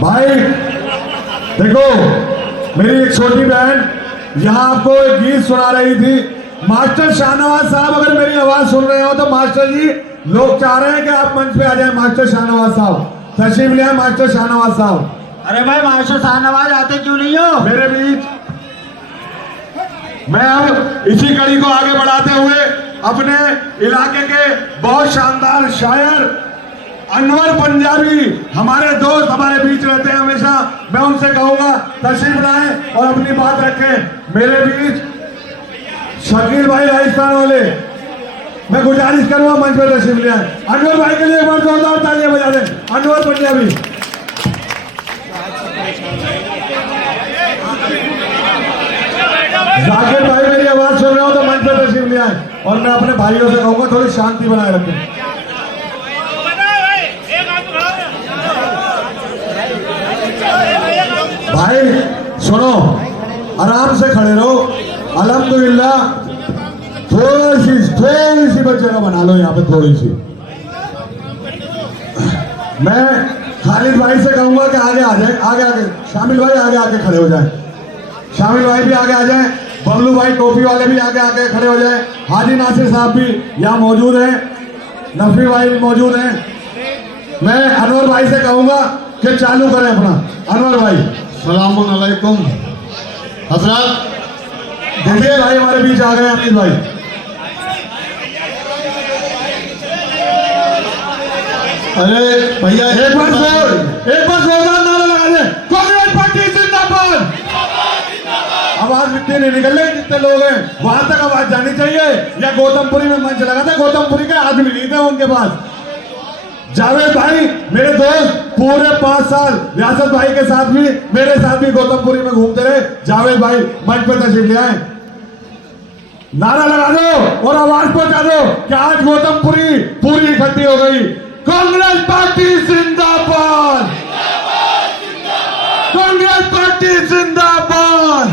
भाई देखो मेरी एक छोटी बहन यहाँ आपको एक गीत सुना रही थी। मास्टर शाहनवाज साहब अगर मेरी आवाज सुन रहे हो तो मास्टर जी, लोग चाह रहे हैं कि आप मंच पे आ जाए। मास्टर शाहनवाज साहब तशरीफ ले आए। मास्टर शाहनवाज साहब, अरे भाई मास्टर शाहनवाज आते क्यों नहीं हो? मेरे बीच। मैं अब इसी कड़ी को आगे बढ़ाते हुए अपने इलाके के बहुत शानदार शायर अनवर पंजाबी, हमारे दोस्त हमारे बीच रहते हैं हमेशा, मैं उनसे कहूंगा तशरीफ लाएं और अपनी बात रखें। मेरे बीच शकील भाई राजस्थान वाले, मैं गुजारिश करूंगा मंच पर तशरीफ ले आए। अनवर भाई के लिए एक बार जोरदार तालियां बजा दें। अनवर पंजाबी, जाकिर भाई मेरी आवाज सुन रहे हो तो मंच पर तशरीफ ले आए। और मैं अपने भाइयों से कहूंगा थोड़ी शांति बनाए रखें। भाई सुनो, आराम से खड़े रहो। अल्हम्दुलिल्लाह थोड़ी सी बस जगह बना लो यहाँ पे, थोड़ी सी। मैं खालिद भाई से कहूंगा कि आगे आ जाए, आगे शामिल भाई आगे आके खड़े हो जाए। शामिल भाई भी आगे आ जाए। बबलू भाई टोपी वाले भी आगे आके खड़े हो जाए। हाजी नासिर साहब भी यहाँ मौजूद हैं। नफी भाई भी मौजूद हैं। मैं अनवर भाई से कहूंगा कि चालू करें अपना। अनवर भाई, सलामुन अलैकुम हजरत। देखिए भाई हमारे बीच आ गए अमित भाई। अरे भैया एक बार जोरदार नारा लगा दे, कांग्रेस पार्टी जिंदाबाद। आवाज इतनी नहीं निकल रही जितने लोग हैं, वहां तक आवाज जानी चाहिए। या गौतमपुरी में मंच लगा था, गौतमपुरी के आदमी नहीं थे उनके पास। जावेद भाई मेरे दोस्त पूरे 5 साल रियासत भाई के साथ भी, मेरे साथ भी गौतमपुरी में घूमते रहे। जावेद भाई मंच पर तशरीफ ले आए। नारा लगा दो और आवाज पहुंचा दो कि आज गौतमपुरी पूरी इकट्ठी हो गई। कांग्रेस पार्टी जिंदाबाद, कांग्रेस पार्टी जिंदाबाद।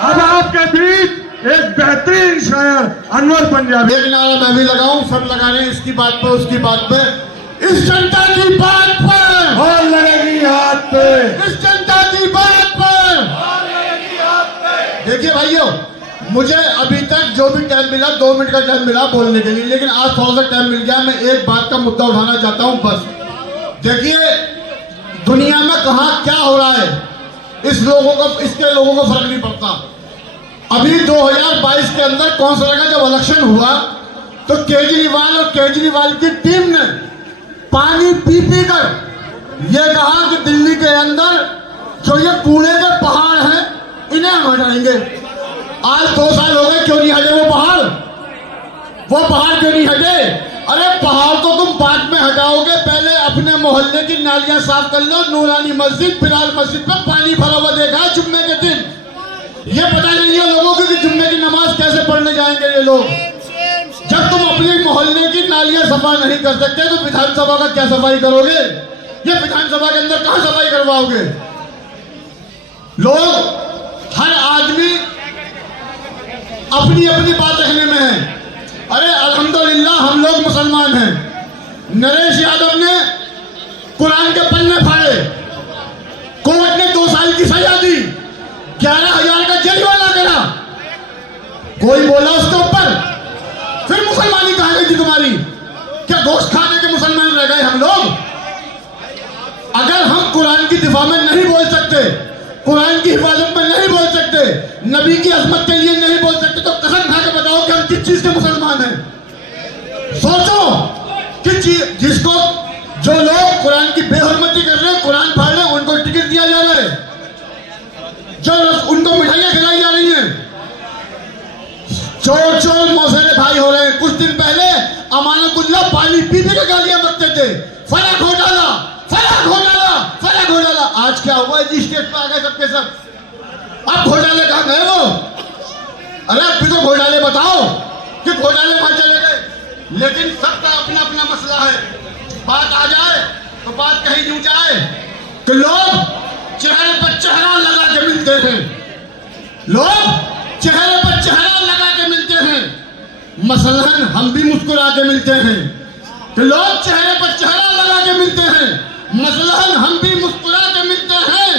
अब आपके बीच एक बेहतरीन शायर अनवर पंजाबी। एक नारा मैं भी लगाऊं, सब लगा रहे हैं, इसकी बात पे उसकी बात पे, इस जनता की बात पे और लगेगी हाथ पे, इस जनता की बात पे और लगेगी हाथ पे। देखिए भाइयों, मुझे अभी तक जो भी टाइम मिला 2 मिनट का टाइम मिला बोलने के लिए, लेकिन आज थोड़ा सा टाइम मिल गया। मैं एक बात का मुद्दा उठाना चाहता हूं बस। देखिए दुनिया में कहां क्या हो रहा है, इसके लोगों को फर्क नहीं पड़ता। अभी 2022 के अंदर कौन सा लगा, जब इलेक्शन हुआ तो केजरीवाल और केजरीवाल की टीम ने पानी पी पी कर यह कहा कि दिल्ली के अंदर जो ये कूड़े के पहाड़ हैं इन्हें हम हटाएंगे। आज 2 साल हो गए, क्यों नहीं हटे वो पहाड़ क्यों नहीं हटे? अरे पहाड़ तो तुम बाद में हटाओगे, पहले अपने मोहल्ले की नालियां साफ कर लो। नूरानी मस्जिद, बिलाल मस्जिद में पानी भरा हुआ देखा है जुम्मे के दिन। ये पता नहीं है लोगों को कि जुम्मे की नमाज कैसे पढ़ने जाएंगे ये लोग। जब तुम अपने मोहल्ले की नालियां सफा नहीं कर सकते तो विधानसभा का क्या सफाई करोगे? ये विधानसभा के अंदर कहां सफाई करवाओगे? लोग हर आदमी अपनी अपनी बात रखने में है। अरे अल्हम्दुलिल्लाह हम लोग मुसलमान हैं। नरेश यादव ने कुरान के पन्ने फाड़े, कोर्ट ने 2 साल की सजा दी, 11,000 का जुर्माना करा, कोई बोला उसके ऊपर? फिर मुसलमानी कहां गई थी तुम्हारी? क्या गोश्त खाने के मुसलमान रह गए हम लोग? अगर हम कुरान की दिफा में नहीं बोल सकते, कुरान की हिफाजत में नहीं बोल सकते, नबी की अजमत के लिए नहीं बोल सकते, तो कसम खा के बताओ कि हम किस चीज के मुसलमान हैं? सोचो कि जिसको जो लोग कुरान की बेहुरमती कर रहे हैं, कुरान फाड़ रहे हैं, उनको टिकट दिया जा रहा है, जो उनको मिठाइयां खिलाई जा रही हैं, चोर चोर मौसेरे भाई हो रहे हैं। कुछ दिन पहले अमानतुल्लाह पानी पी के गालियां बकते थे, फला घोटाला, फला घोटाला, फला घोटाला। आज क्या हुआ जी? स्टेज पर आ गए सबके सब। अब घोटाले कहां गए वो? अरे अब भी तो घोटाले बताओ कि घोटाले वहां चले गए। लेकिन सबका अपना अपना मसला है। बात आ जाए तो बात कहीं यूं जाए कि लोग चेहरे पर चेहरा लगा के मिलते हैं, लोग चेहरे पर चेहरा लगा के मिलते हैं, मसलन हम भी मुस्कुरा के मिलते हैं। कि लोग चेहरे पर चेहरा लगा के मिलते हैं, मसलन हम भी मुस्कुरा के मिलते हैं।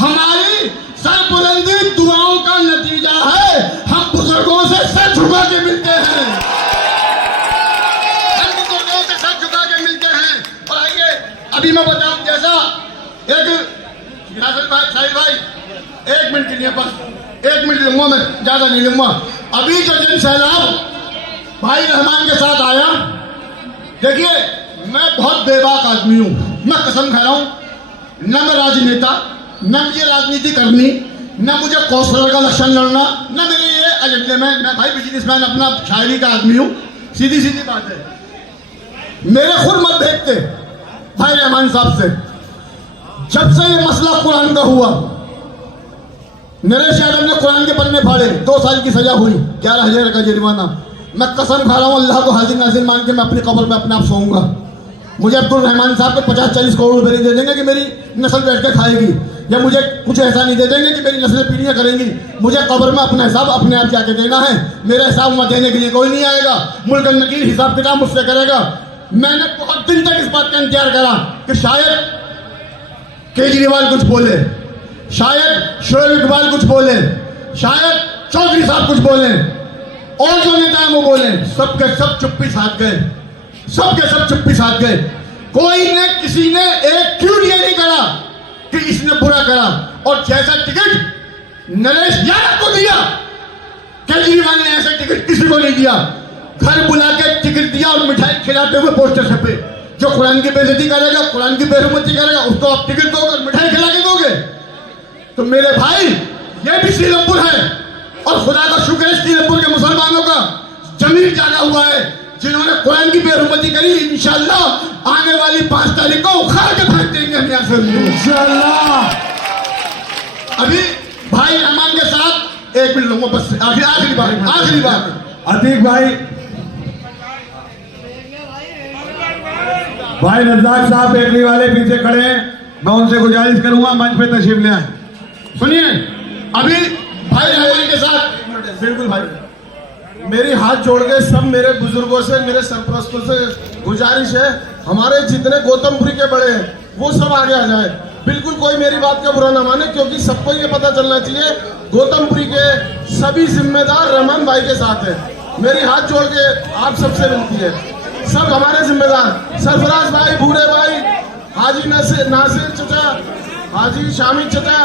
हमारी सरबुलंदी दुआओं का नतीजा है, हम बुजुर्गों से सर झुका के मिलते हैं, हम बुजुर्गों से सर झुका के मिलते हैं। और आइए अभी मैं बताऊं, जैसा एक भाई साहिब भाई, 1 मिनट के लिए बस 1 मिनट लूंगा, मैं ज्यादा नहीं लूंगा। अभी जो जन सैलाब भाई रहमान के साथ आया, देखिए मैं बहुत बेबाक आदमी हूं, मैं कसम खा रहा हूं, न मैं राजनेता, न मुझे राजनीति करनी, न मुझे कौशल का लक्षण लड़ना, न मेरे ये एजेंडे में। मैं भाई बिजनेसमैन, अपना शायरी का आदमी हूं, सीधी सीधी बात है। मेरे खुद मत देखते भाई रहमान साहब से। जब से ये मसला कुरान का हुआ, नरेश यादव ने कुरान के पन्ने फाड़े, 2 साल की सजा हुई, 11,000 का जुर्माना। मैं कसम खा रहा हूं अल्लाह को हाजिर नाजिर मान के मैं अपनी कब्र में अपने आप सोऊंगा। मुझे अब्दुल रहमान साहब को 50-40 करोड़ रुपए नहीं दे देंगे कि मेरी नस्ल बैठ के खाएगी, या मुझे कुछ ऐसा नहीं दे देंगे कि मेरी नस्ल पीढ़ियां करेंगी। मुझे कब्र में अपना हिसाब अपने आप जाके देना है। मेरा हिसाब वहां देने के लिए कोई नहीं आएगा, मुल्क नकीर हिसाब किताब मुझसे करेगा। मैंने बहुत दिन तक इस बात का इंतजार करा कि शायद केजरीवाल कुछ बोले, शायद शोएब इकबाल कुछ बोले, शायद चौधरी साहब कुछ बोले, और जो नेता है वो बोले। सबके सब चुप्पी साध गए, सबके सब चुप्पी साध गए। कोई ने किसी ने एक क्यों ये नहीं करा कि इसने बुरा करा। और जैसा टिकट नरेश यादव को दिया, केजरीवाल ने ऐसा टिकट किसी को नहीं दिया। घर बुला के टिकट दिया और मिठाई खिलाते हुए पोस्टर छपे। जो कुरान की बेइज्जती करेगा, कुरान की बेहुरमती करेगा, उसको आप टिकट दोगे और मिठाई खिला के दोगे। तो मेरे भाई, ये भी सीलमपुर है, और खुदा का शुक्र है सीलमपुर के मुसलमानों का जमीन जागा हुआ है, जिन्होंने कुरान की बेहुरमती करी। इंशाअल्लाह आने वाली 5 तारीख को उखाड़ के फेंक देंगे हम यहाँ से इंशाअल्लाह। अभी भाई रहमान के साथ 1 मिनट लूंगा बस, आखिरी बात। अतीक भाई रज्जाक साहब बेकरी वाले पीछे खड़े हैं, मैं उनसे गुजारिश करूंगा मंच पे तशरीफ ले आए। सुनिए, अभी भाई रहमान के साथ बिल्कुल भाई, मेरी हाथ जोड़ के सब मेरे बुजुर्गों से, मेरे सरपरस्तों से गुजारिश है, हमारे जितने गौतमपुरी के बड़े हैं वो सब आगे आ जाए। बिल्कुल कोई मेरी बात का बुरा ना माने, क्योंकि सबको ये पता चलना चाहिए गौतमपुरी के सभी जिम्मेदार रहमान भाई के साथ है। मेरी हाथ जोड़ के आप सबसे विनती है, सब हमारे जिम्मेदार, सरफराज भाई, भूरे भाई, हाजी नासिर चचा, हाजी शामी चचा,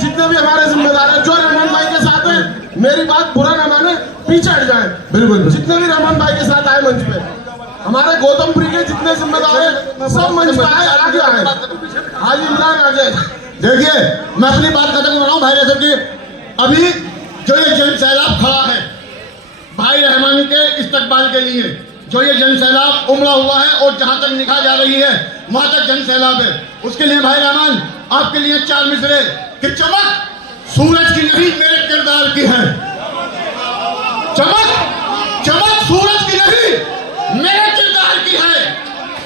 जितने भी हमारे जिम्मेदार हैं जो रहमान भाई के साथ हैं, मेरी बात बुरा ना माने, पीछे हट जाए। बिल्कुल, जितने भी रहमान भाई के साथ आए मंच पे, हमारे गौतमपुरी के जितने जिम्मेदार हैं सब मंच पे आए, आगे आए। हाजी इमरान आगे। देखिए, मैं अपनी बात खत्म कर रहा हूँ भाई रहमान की। अभी जो ये जन सैलाब खड़ा है भाई रहमान के इस्तकबाल के लिए, जो ये जन सैलाब उमड़ा हुआ है और जहां तक निगाह जा रही है वहां तक जन सैलाब है, उसके लिए भाई रहमान आपके लिए 4 मिसरे कि चमक सूरज की नहीं मेरे किरदार की है। चमक सूरज की नहीं मेरे किरदार की है।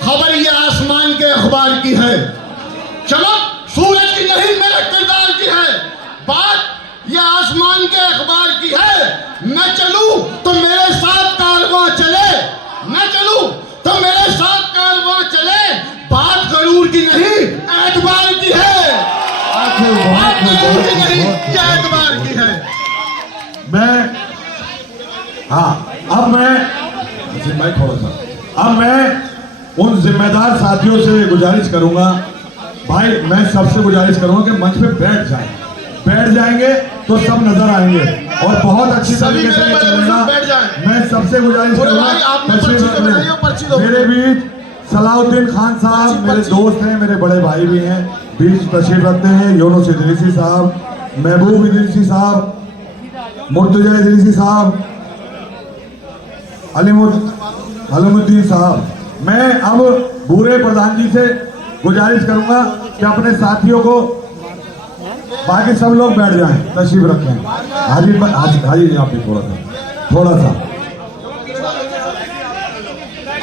खबर ये आसमान के अखबार की है। चमक सूरज की नहीं मेरे किरदार की है। बात ये आसमान के अखबार की है। मैं चलूं तो मेरे साथ कारवां चले, मैं चलूं तो मेरे साथ कारवां चले। बात गरूर की नहीं एतबार की है। बात गरूर की नहीं ये एतबार की है। अब मैं उन जिम्मेदार साथियों से गुजारिश करूंगा, भाई मैं सबसे गुजारिश करूंगा कि मंच पे बैठ जाए। बैठ जाएंगे तो सब नजर आएंगे और बहुत अच्छी तरीके से ये चलेगा। मैं सबसे गुजारिश करूंगा मेरे बीच सलाउद्दीन खान साहब मेरे दोस्त हैं, मेरे बड़े भाई भी हैं, बीच तशरीफ रखते हैं। यूनुस इदरीसी साहब, महबूब इदरीसी साहब, मुर्तजा इदरीसी साहब, अलीमुद्दीन साहब। मैं अब बूरे प्रधान जी से गुजारिश करूंगा कि अपने साथियों को, बाकी सब लोग बैठ जाएं, तशरीफ रखें। हाजी आप भी थोड़ा सा।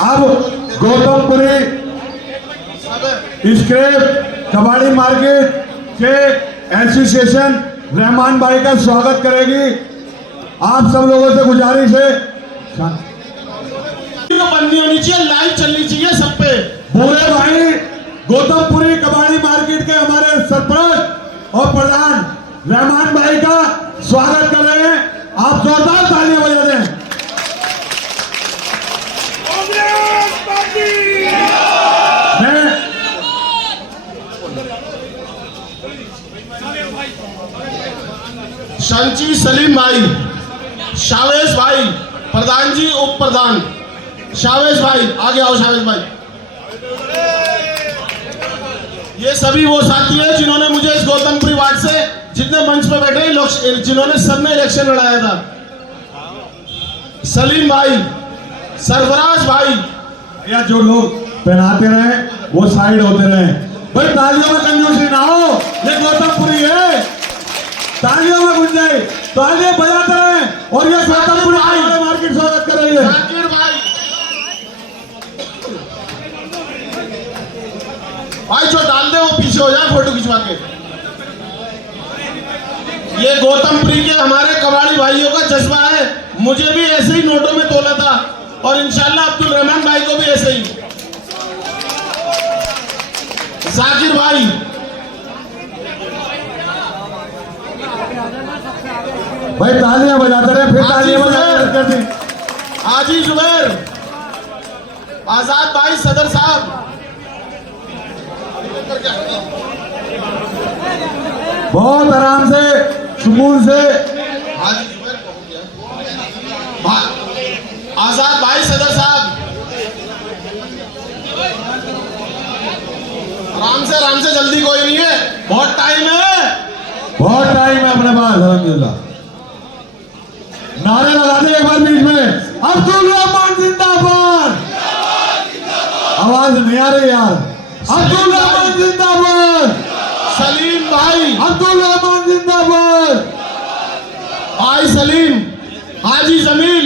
अब गौतमपुरी स्क्रैप कबाड़ी मार्केट के एसोसिएशन रहमान भाई का स्वागत करेगी। आप सब लोगों से गुजारिश है बननी होनी चाहिए, लाइव चलनी चाहिए सब पे। पूरे भाई गौतमपुरी कबाड़ी मार्केट के हमारे सरपंच और प्रधान रहमान भाई का स्वागत कर रहे हैं। आप जोरदार तालियां बजा दें। मैं शंची सलीम भाई, शावेश भाई, प्रधान जी, उप प्रधान शावेश भाई, आगे आओ शावेश भाई। ये सभी वो साथी हैं जिन्होंने मुझे इस गौतमपुरी वार्ड से, जितने मंच पे बैठे हैं, जिन्होंने सब में इलेक्शन लड़ाया था। सलीम भाई, सरफराज भाई, या जो लोग पहनाते रहे वो साइड होते रहे। भाई तालियों में कंजूसी ना हो, ये गौतमपुरी है, तालियों में गुंजाई, तालियां बजाते रहे। और ये गौतमपुरी मार्केट स्वागत कर रही है। जाकिर भाई जो डाल दे वो पीछे हो जाए फोटो खिंचवा के। ये गौतमपुरी के हमारे कबाड़ी भाइयों का जज्बा है। मुझे भी ऐसे ही नोटों में तोला था और इंशाल्लाह अब्दुल रहमान भाई को भी ऐसे ही। जाकिर भाई, भाई तालियां बजाते रहे, फिर तालियां बजाते। हाजी जुबैर, आजाद भाई, सदर साहब, बहुत आराम से, सुकून से। हाजी जुबैर आजाद भाई, सदर साहब, आराम से, जल्दी कोई नहीं है, बहुत टाइम है, बहुत टाइम है अपने पास। अल्हम्दुलिल्लाह, नारे लगा दे एक बार बीच में। अब्दुल रहमान जिंदाबाद। आवाज नहीं आ रही यार। अब्दुल रहमान जिंदाबाद। सलीम भाई, अब्दुल रहमान जिंदाबाद। भाई सलीम, हाजी जमील,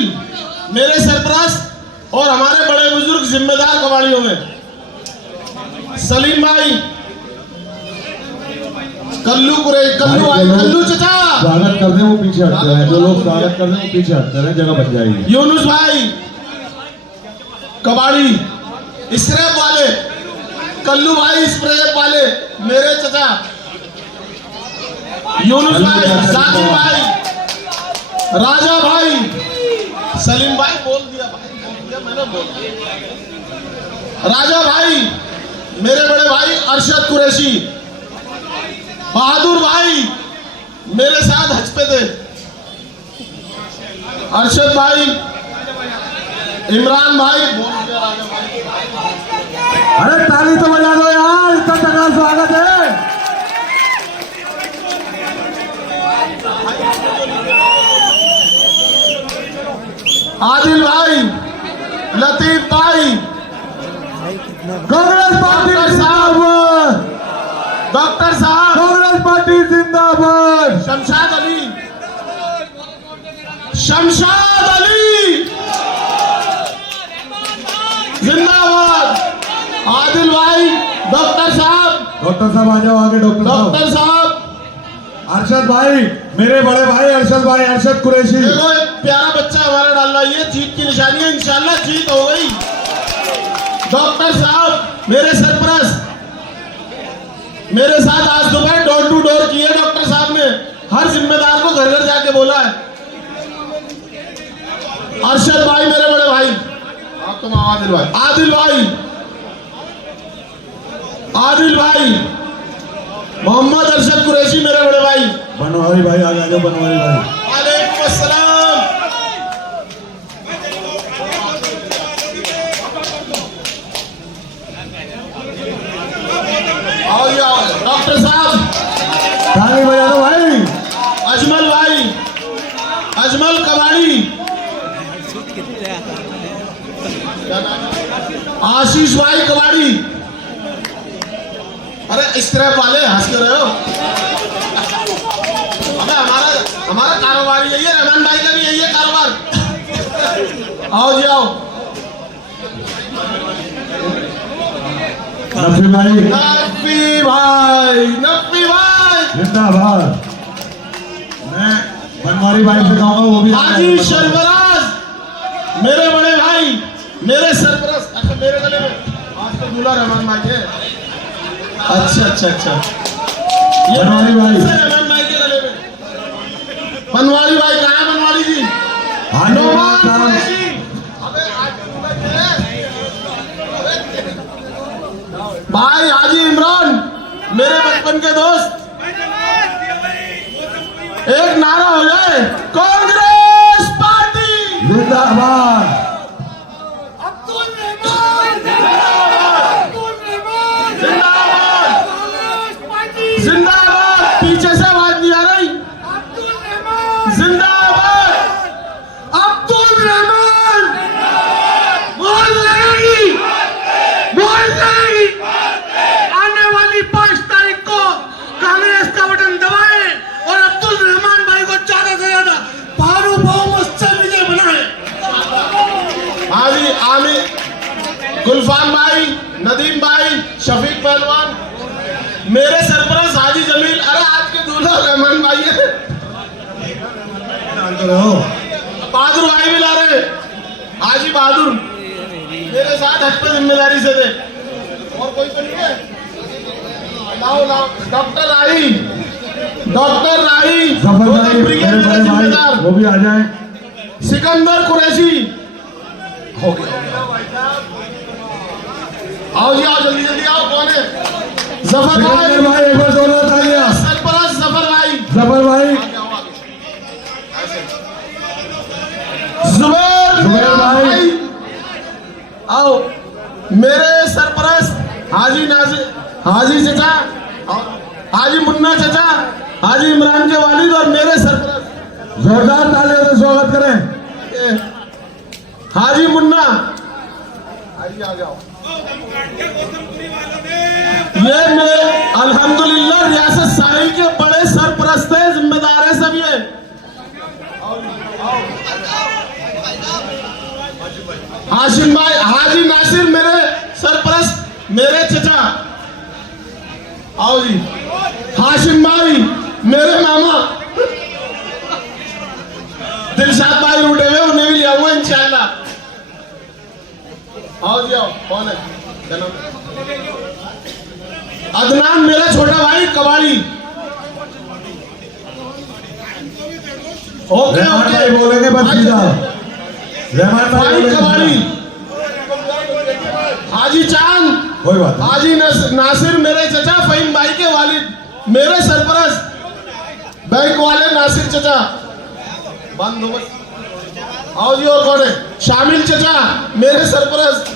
मेरे सरपरस्त और हमारे बड़े बुजुर्ग जिम्मेदार कबाड़ियों में। सलीम भाई, कल्लू भाई, कल्लू चचा, स्वागत कर दे वो पीछे हटते हैं। जो लोग स्वागत कर दे वो पीछे हटते हैं, जगह बच जाएगी। यूनुस भाई, कबाड़ी स्क्रैप वाले, कल्लू भाई स्क्रैप वाले, मेरे चचा यूनुस भाई, जाकिर भाई, राजा भाई, सलीम भाई बोल दिया भाई, मैंने बोल दिया। राजा भाई, मेरे बड़े भाई अरशद कुरैशी, बहादुर भाई मेरे साथ हज पे थे, अरशद भाई, इमरान भाई, अरे ताली तो बजा दो यार, इतना तगड़ा स्वागत है। आदिल भाई, लतीफ भाई, कांग्रेस पार्टी जिंदाबाद। डॉक्टर साहब, कांग्रेस पार्टी जिंदाबाद। शमशाद अली, शमशाद अली जिंदाबाद। आदिल भाई, डॉक्टर साहब आ जाओ आगे। डॉक्टर साहब, अरशद भाई, मेरे बड़े भाई अरशद भाई, अरशद कुरैशी। देखो एक प्यारा बच्चा हमारा डाल रहा है, ये जीत की निशानी है, इंशाल्लाह जीत हो गई। डॉक्टर साहब, मेरे सरपरस्त, मेरे साथ आज दोपहर डोर टू डोर किए डॉक्टर साहब ने, हर जिम्मेदार को घर घर जाके बोला है। अरशद भाई, मेरे बड़े भाई, आदिल भाई, आदिल भाई, आदिल भाई, मोहम्मद अरशद कुरैशी, मेरे बड़े भाई, बनवारी भाई आ जाओ, बनवारी भाई। वालेकुम अस्सलाम। आओ जी, आओ। डॉक्टर साहब, ताली बजा दो भाई। अजमल भाई, अजमल कबाड़ी, आशीष भाई कबाड़ी। अरे इस तरह वाले हंस के रहे हो। अबे हमारा कारोबार यही है, रहमान भाई का भी यही है कारोबार। आओ जी आओ। नफी भाई, नफी भाई, नफी भाई। जिंदाबाद। मैं बनवारी भाई से कहूँगा वो भी आ हाजी जाए। सरफराज, मेरे बड़े भाई, मेरे सरफराज। अच्छा मेरे गले में आज तो दूल्हा रहमान भाई है। अच्छा अच्छा अच्छा, ये बनवारी भाई। रहमान भाई के गले में। बनवारी भाई कहाँ है? बनवारी जी, हाजी नोमान साहब। कुरैशी। अबे भाई हाजी इमरान, मेरे बचपन के दोस्त। एक नारा हो जाए, कांग्रेस पार्टी जिंदाबाद। जिंदाबाद। पीछे से आवाज नहीं आ रही। जिंदाबाद। अब्दुल रहमान। बोल नहीं, बोल नहीं। आने वाली 5 तारीख को कांग्रेस का बटन दबाएं और अब्दुल रहमान भाई को ज्यादा से ज्यादा भानु बहुमत से विजय बनाएं। हाजी आमिर, गुलफाम भाई, नदीम भाई, शफीक पहलवान, मेरे सरपरस्त हाजी जमील। अरे आज के दूल्हा रहमान भाई है। बहादुर भाई भी ला रहे, हाजी बहादुर मेरे साथ हज पे जिम्मेदारी से थे। और कोई तो नहीं है? लाओ लाओ। डॉक्टर राही, डॉक्टर राही, जफर भाई, ब्रिगेड मेरे के बड़े भाई जिम्मेदार। वो भी आ जाए। सिकंदर कुरैशी। हो गया। आओ जी आओ, जल्दी जल्दी आओ। कौन है? जफर भाई, सिकंदर भाई, एक बार जोरदार तालियां। सरपरस्त जफर भाई। जफर भाई, जुबैर जुबैर भाई। आओ। मेरे सरपरस्त हाजी नाजिर, हाजी चचा, हाजी मुन्ना चचा, हाजी इमरान के वालिद और मेरे सरपरस्त जोरदार तालियों से स्वागत करें। हाजी मुन्ना। हाजी आ जाओ। ये मेरे अल्हम्दुलिल्लाह रियासत साहिल के बड़े सरपरस्त है, जिम्मेदार है सब ये। हाशिम भाई, हाजी नासिर मेरे सरपरस्त, मेरे चचा। आओ जी। हाशिम भाई मेरे मामा। दिलशाद भाई उठे हुए, उन्हें भी लिया हुआ इंशाल्लाह। आओ जी आओ। कौन है? क्या नाम? अदनान मेरा छोटा भाई कबाड़ी। ओके रहमान ओके भाई बोलेंगे बस सीधा। रहमान भाई भाई बोलेंगे कबाड़ी। सीधा। हाजी चांद, कोई बात नहीं। हाजी नासिर मेरे चचा, फहीम भाई के वालिद, मेरे सरपरस्त बैंक वाले नासिर चचा। बंद हो बस। आओ जी। और कौन है? शामिल चचा मेरे सरपरस्त।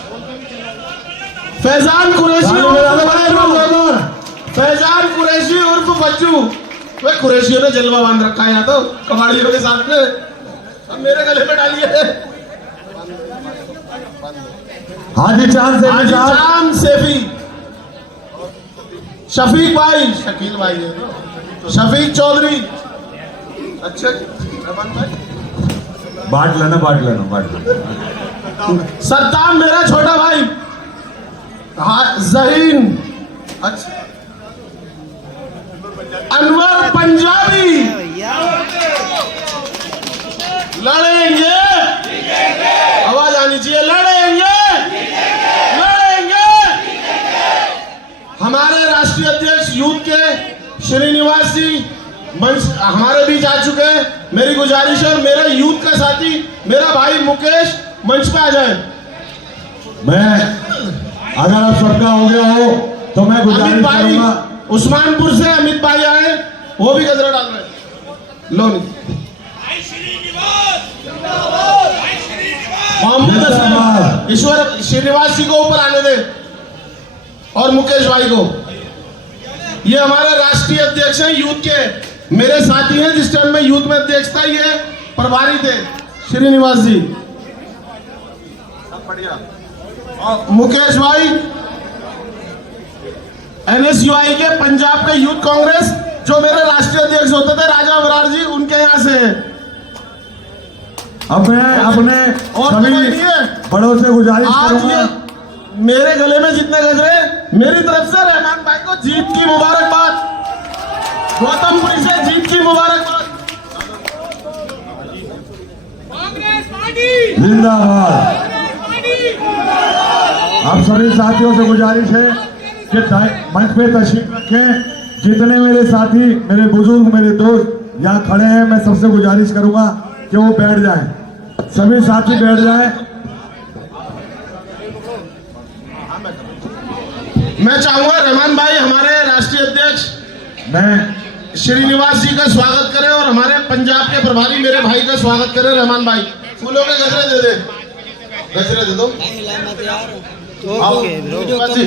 फैजान कुरैशी ताली बजा दो भाई, जोरदार। फैजान कुरैशी उर्फ बच्चू। वे कुरैशियों ने जलवा बांध रखा है यहाँ तो कबाड़ियों के साथ में। अब मेरे गले में डालिए। हाजी चांद से हाजी चांद सेफी, शफीक भाई, शकील भाई है तो शफीक चौधरी। अच्छा रमन भाई, बांट लेना, बांट लेना, बांट लेना। सद्दाम मेरा छोटा भाई। हाँ, जहीन। अच्छा अनवर पंजाबी। लड़ेंगे, आवाज आनी चाहिए, लड़ेंगे, लड़ेंगे। हमारे राष्ट्रीय अध्यक्ष यूथ के श्रीनिवास जी मंच हमारे बीच आ चुके हैं। मेरी गुजारिश है, मेरा यूथ का साथी मेरा भाई मुकेश मंच पे आ जाए। मैं अगर आप सबका हो गया हो तो मैं अमित गुजारिश भाई करूंगा। उस्मानपुर से अमित भाई आए, वो भी गजरा डाल रहे हैं। लो मोहम्मद असलम, ईश्वर श्रीनिवास जी को ऊपर आने दे और मुकेश भाई को। ये हमारे राष्ट्रीय अध्यक्ष हैं यूथ के, मेरे साथी हैं जिस टाइम में यूथ में अध्यक्षता ये प्रभारी थे श्रीनिवास जी। बढ़िया। और मुकेश भाई NSUI के पंजाब के यूथ कांग्रेस जो मेरे राष्ट्रीय अध्यक्ष होते थे राजा बरार जी, उनके यहाँ से है। अब मैं अपने और सभी बड़ों से गुजारिश आज करूंगा, ये मेरे गले में जितने गजरे मेरी तरफ से रहमान भाई को जीत की मुबारकबाद, गौतमपुरी से जीत की मुबारकबाद। जिंदाबाद। आप सभी साथियों से गुजारिश है कि मंच पे तशरीफ रखें। जितने मेरे साथी, मेरे बुजुर्ग, मेरे दोस्त यहाँ खड़े हैं, मैं सबसे गुजारिश करूंगा कि वो बैठ जाएं, सभी साथी बैठ जाएं। मैं चाहूंगा रहमान भाई हमारे राष्ट्रीय अध्यक्ष मैं श्रीनिवास जी का स्वागत करें और हमारे पंजाब के प्रभारी मेरे भाई का स्वागत करें। रहमान भाई फूलों के गजरे दे दे, गजरे दे दो। आओ, श्रीनिवास जी।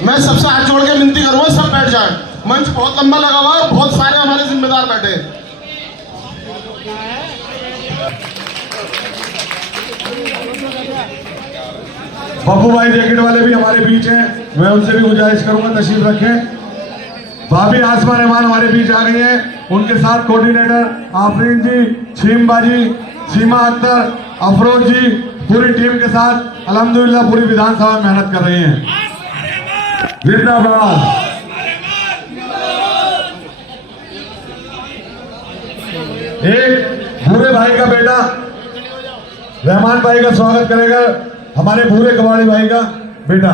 मैं सबसे हाथ जोड़ के विनती करूंगा सब बैठ जाएं। मंच बहुत लंबा लगा हुआ है और बहुत सारे हमारे जिम्मेदार बैठे हैं। पप्पू भाई जैकेट वाले भी हमारे बीच हैं, मैं उनसे भी गुजारिश करूंगा तशरीफ रखें। भाभी आसमा रहमान हमारे बीच आ गई हैं, उनके साथ कोऑर्डिनेटर आफरीन जी, छीमबाजी, सीमा अख्तर, अफरोज जी, पूरी टीम के साथ अल्हम्दुलिल्लाह पूरी विधानसभा में मेहनत कर रही हैं। जिंदाबाद। एक भूरे भाई का बेटा रहमान भाई का स्वागत करेगा, हमारे भूरे कबाड़ी भाई का बेटा।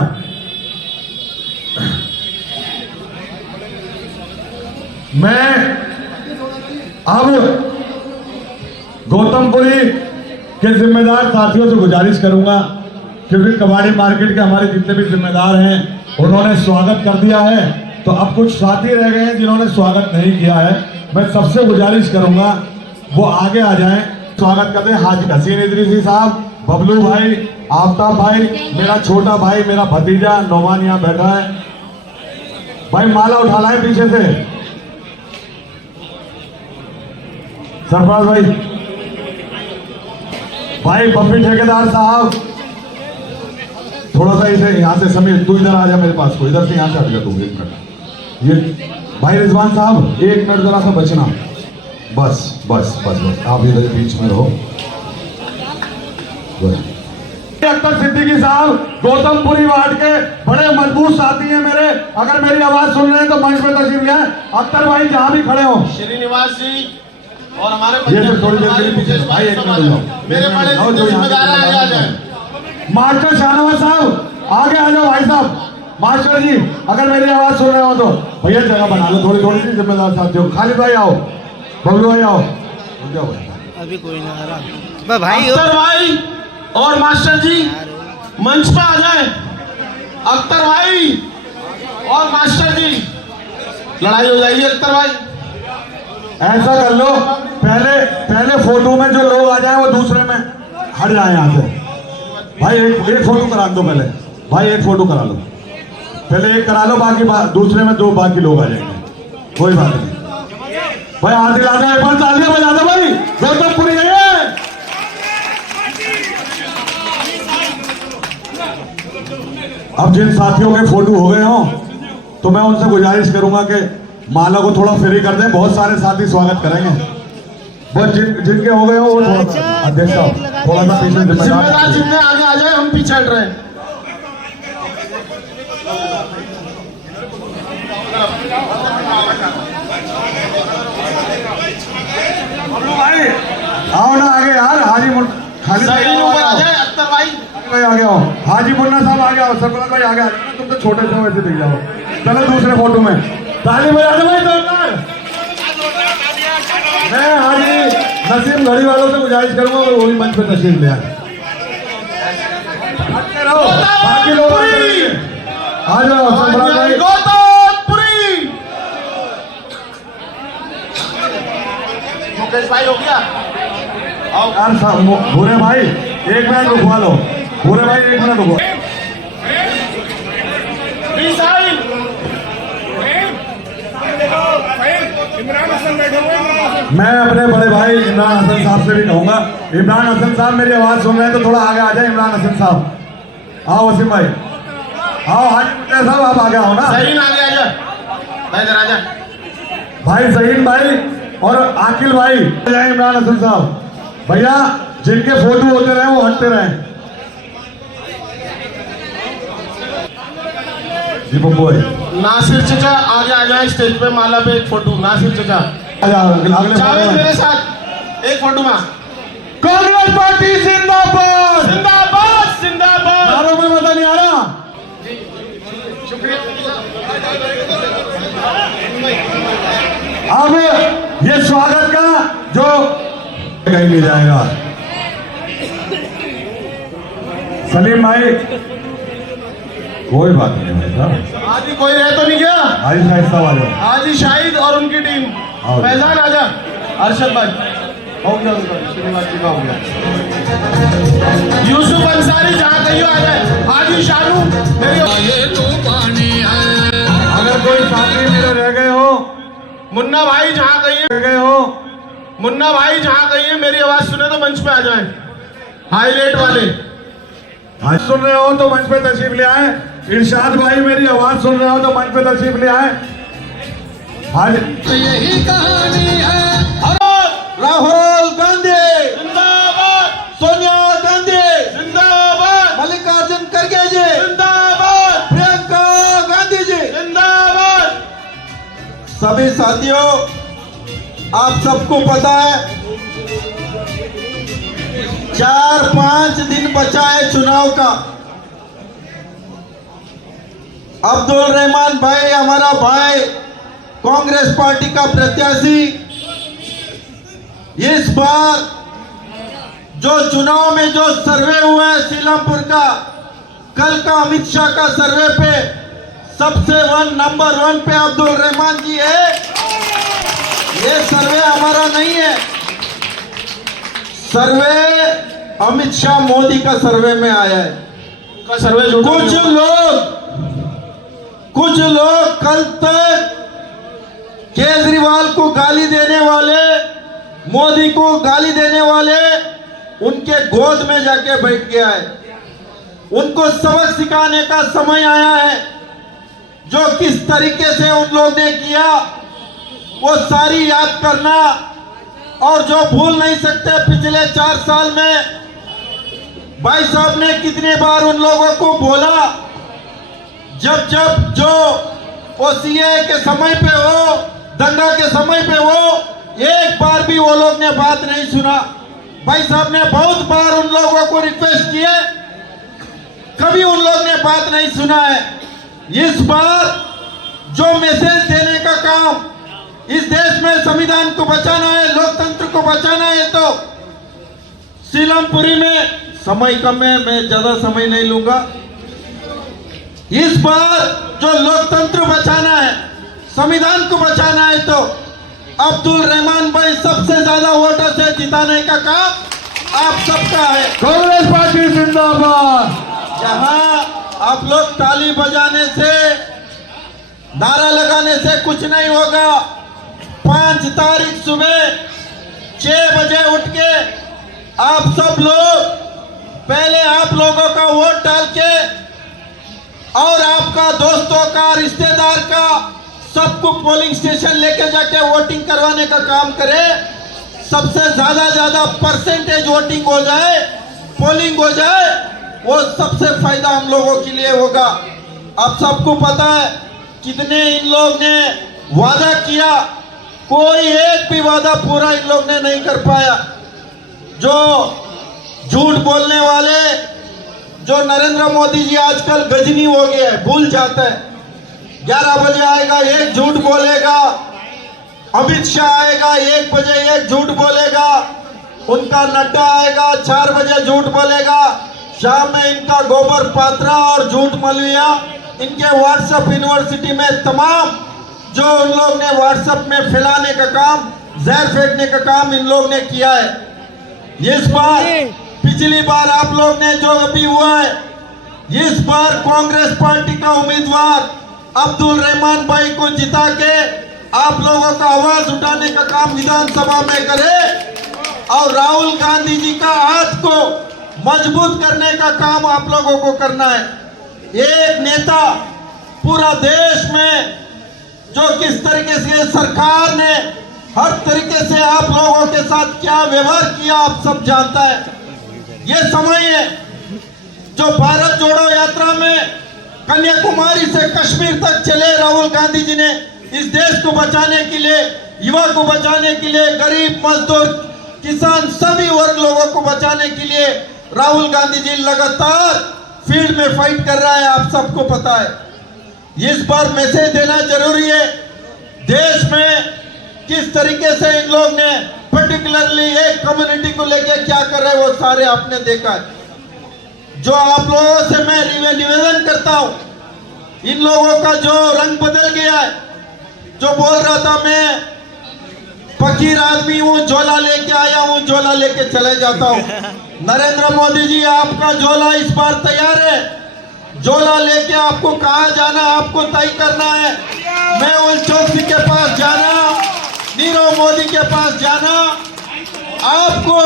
मैं अब गौतमपुरी के जिम्मेदार साथियों से गुजारिश करूंगा, क्योंकि कबाड़ी मार्केट के हमारे जितने भी जिम्मेदार हैं उन्होंने स्वागत कर दिया है, तो अब कुछ साथी रह गए हैं जिन्होंने स्वागत नहीं किया है। मैं सबसे गुजारिश करूंगा वो आगे आ जाएं, स्वागत करते हैं। हाजी हसीन इदरीसी साहब, बबलू भाई, आफ्ताब भाई, मेरा छोटा भाई, मेरा भतीजा नौमान यहाँ बैठा है। भाई माला उठा लाए पीछे से, सरफराज भाई, भाई बप्पी ठेकेदार साहब, थोड़ा सा इसे यहाँ से समीर तू इधर आ जा मेरे पास को, इधर से यहाँ से हट जा तू एक मिनट। ये भाई रिजवान साहब एक मिनट जरा सा बचना, बस बस बस बस आप इधर बीच में रहो। अख्तर सिद्दीकी साहब गौतमपुरी वार्ड के बड़े मजबूत साथी हैं मेरे, अगर मेरी आवाज सुन रहे हैं तो मंच पे तशरीफ ले आए। अख्तर भाई जहां भी खड़े हो। श्रीनिवास जी और हमारे ये तो थोड़ी देर के लिए पीछे भाई एक मिनट जाओ, मेरे बड़े जिम्मेदार आगे आ जाए। मास्टर शाहनवाज साहब आगे आ जाओ। भाई साहब मास्टर जी अगर मेरी आवाज सुन रहे हो तो भैया जगह बना लो, थोड़ी थोड़ी सी जिम्मेदार साथियों। खालिद भाई आओ, बबलू भाई आओ, अभी कोई ना आ रहा भाई। अख्तर भाई और मास्टर जी मंच पे आ जाए। अख्तर भाई और मास्टर जी, लड़ाई हो जाएगी। अख्तर भाई ऐसा कर लो, पहले फोटो में जो लोग आ जाए वो दूसरे में हट जाए यहाँ से। भाई एक फोटो करा दो पहले, भाई एक फोटो करा लो, पहले एक करा लो, बाकी दूसरे में दो बाकी लोग आ जाएंगे, कोई बात नहीं। भाई हाथ हिला दो, एक बार तालियां बजा दो भाई, गौतमपुरी है। अब जिन साथियों के फोटो हो गए हों तो मैं उनसे गुजारिश करूंगा कि माला को थोड़ा फ्री कर दें, बहुत सारे साथी स्वागत करेंगे। बस जिनके हो गए हो वो अध्यक्ष साहब थोड़ा सा पीछे जिम्मेदार जितने आगे आ जाए, हम पीछे हट रहे हैं। भाई आओ ना आगे यार, हाजी खाली सही ऊपर आ जाए। अख्तर भाई भाई आगे आओ, हाजी मुन्ना साहब आगे आओ, सरपंच भाई आगे आ जाओ, तुम तो छोटे से वैसे दिख जाओ। चलो दूसरे फोटो में ताली बजा दो भाई जोरदार। मैं हाजी नसीम घड़ी वालों से गुजारिश करूंगा कि वो भी मंच पे तशरीफ ले आए। बाकी लोग आ जाओ सरफराज भाई। मुकेश भाई हो गया। यार साहब भूरे भाई 1 मिनट रुकवा लो। भूरे भाई 1 मिनट रुको। मैं अपने बड़े भाई इमरान हसन साहब से भी कहूंगा, इमरान हसन साहब मेरी आवाज सुन रहे हैं तो थोड़ा आगे आ जाए। इमरान हसन साहब आओ। वसीम भाई आओ। हाजी मुद्दा साहब आप आगे आओ ना। सही आगे आ जा भाई, इधर आ जा भाई सहीन भाई और आकिल भाई जाए। इमरान हसन साहब भैया जिनके फोटो होते रहे वो हटते रहे। जी बब्बू भाई। नासिर चचा आगे आ जाए स्टेज पे, माला पे एक फोटो। नासिर चचा अगले जावेद मेरे साथ एक फोटो में। कांग्रेस पार्टी जिंदाबाद जिंदाबाद जिंदाबाद। नारों में मजा नहीं आ रहा। अब ये स्वागत का जो कहीं ले जाएगा सलीम भाई। कोई बात नहीं भाई साहब। आज ही कोई रह तो नहीं गया। आज शाहिद साहब आ जाओ। आज ही शाहिद और उनकी टीम। आओ। फैजान आजा। अरशद भाई हो गया उनका, श्रीनिवास जी का हो गया। यूसुफ अंसारी जहाँ कहीं आ जाए। हाजी शानू मेरी। अगर कोई साथी मेरे रह गए हो, मुन्ना भाई जहाँ कहीं रह गए हो, मुन्ना भाई जहाँ कहीं है मेरी आवाज सुने तो मंच पे आ जाए। हाईलाइट वाले आज सुन रहे हो तो मंच पे तशरीफ ले आए। इरशाद भाई मेरी आवाज सुन रहे हो तो मंच पे तशरीफ ले आए। आज यही कहानी है। राहुल गांधी जिंदाबाद, सोनिया गांधी जिंदाबाद, मल्लिकार्जुन खड़गे जी जिंदाबाद, प्रियंका गांधी जी जिंदाबाद। सभी साथियों, आप सबको पता है 4-5 दिन बचा है चुनाव का। अब्दुल रहमान भाई हमारा भाई, कांग्रेस पार्टी का प्रत्याशी, इस बार जो चुनाव में जो सर्वे हुआ है सीलमपुर का, कल का अमित शाह का सर्वे पे सबसे नंबर 1 पे अब्दुल रहमान जी है। ये सर्वे हमारा नहीं है, सर्वे अमित शाह मोदी का सर्वे में आया है। का सर्वे कुछ लोग कल तक केजरीवाल को गाली देने वाले, मोदी को गाली देने वाले उनके गोद में जाके बैठ गया है। उनको सबक सिखाने का समय आया है। जो किस तरीके से उन लोग ने किया वो सारी याद करना, और जो भूल नहीं सकते पिछले 4 साल में भाई साहब ने कितने बार उन लोगों को बोला। जब जो वो सीए के समय पे हो, दंगा के समय पे हो, एक बार भी वो लोग ने बात नहीं सुना। भाई साहब ने बहुत बार उन लोगों को रिक्वेस्ट किए, कभी उन लोग ने बात नहीं सुना है। इस बार जो मैसेज देने का काम, इस देश में संविधान को बचाना है, लोकतंत्र को बचाना है, तो सीलमपुरी में समय कम है, मैं ज्यादा समय नहीं लूंगा। इस बार जो लोकतंत्र बचाना है, संविधान को बचाना है, तो अब्दुल रहमान भाई सबसे ज्यादा वोटर से जिताने का काम आप सबका है। कांग्रेस पार्टी जिंदाबाद। जहां आप लोग ताली बजाने से, नारा लगाने से कुछ नहीं होगा। 5 तारीख सुबह 6 बजे उठ के आप सब लोग पहले आप लोगों का वोट डाल के और आपका दोस्तों का, रिश्तेदार का, सबको पोलिंग स्टेशन लेके जाके वोटिंग करवाने का काम करें। सबसे ज्यादा परसेंटेज वोटिंग हो जाए, पोलिंग हो जाए, वो सबसे फायदा हम लोगों के लिए होगा। आप सबको पता है कितने इन लोग ने वादा किया, कोई एक भी वादा पूरा इन लोग ने नहीं कर पाया। जो झूठ बोलने वाले, जो नरेंद्र मोदी जी आजकल गजनी हो गए, भूल जाता है। 11 बजे आएगा, एक झूठ बोलेगा अमित शाह आएगा 1 बजे एक झूठ बोलेगा, उनका नड्डा आएगा 4 बजे झूठ बोलेगा, शाम में इनका गोबर पात्रा और झूठ मलविया, इनके व्हाट्सएप यूनिवर्सिटी में तमाम जो उन लोग ने व्हाट्सएप में फैलाने का काम, जहर फेंकने का काम इन लोग ने किया है। इस बार पिछली बार आप लोग ने जो अभी हुआ है, इस बार कांग्रेस पार्टी का उम्मीदवार अब्दुल रहमान भाई को जिता के आप लोगों का आवाज उठाने का काम विधानसभा में करे और राहुल गांधी जी का हाथ को मजबूत करने का काम आप लोगों को करना है। एक नेता पूरा देश में जो किस तरीके से सरकार ने हर तरीके से आप लोगों के साथ क्या व्यवहार किया आप सब जानता है। ये समय है जो भारत जोड़ो यात्रा में कन्याकुमारी से कश्मीर तक चले राहुल गांधी जी ने इस देश को बचाने के लिए, युवा को बचाने के लिए, गरीब मजदूर किसान सभी वर्ग लोगों को बचाने के लिए राहुल गांधी जी लगातार फील्ड में फाइट कर रहा है, आप सबको पता है। इस बार मैसेज देना जरूरी है देश में किस तरीके से इन लोग ने पर्टिकुलरली एक कम्युनिटी को लेके क्या कर रहे हैं वो सारे आपने देखा है। जो आप लोगों से मैं निवेदन करता हूं, इन लोगों का जो रंग बदल गया है, जो बोल रहा था मैं फकीर आदमी हूं, झोला लेके आया हूं, झोला लेके चले जाता हूं। नरेंद्र मोदी जी आपका झोला इस बार तैयार है, झोला लेके आपको कहां जाना आपको तय करना है। मैं उस चौकसी के पास जाना, नीरव मोदी के पास जाना, आपको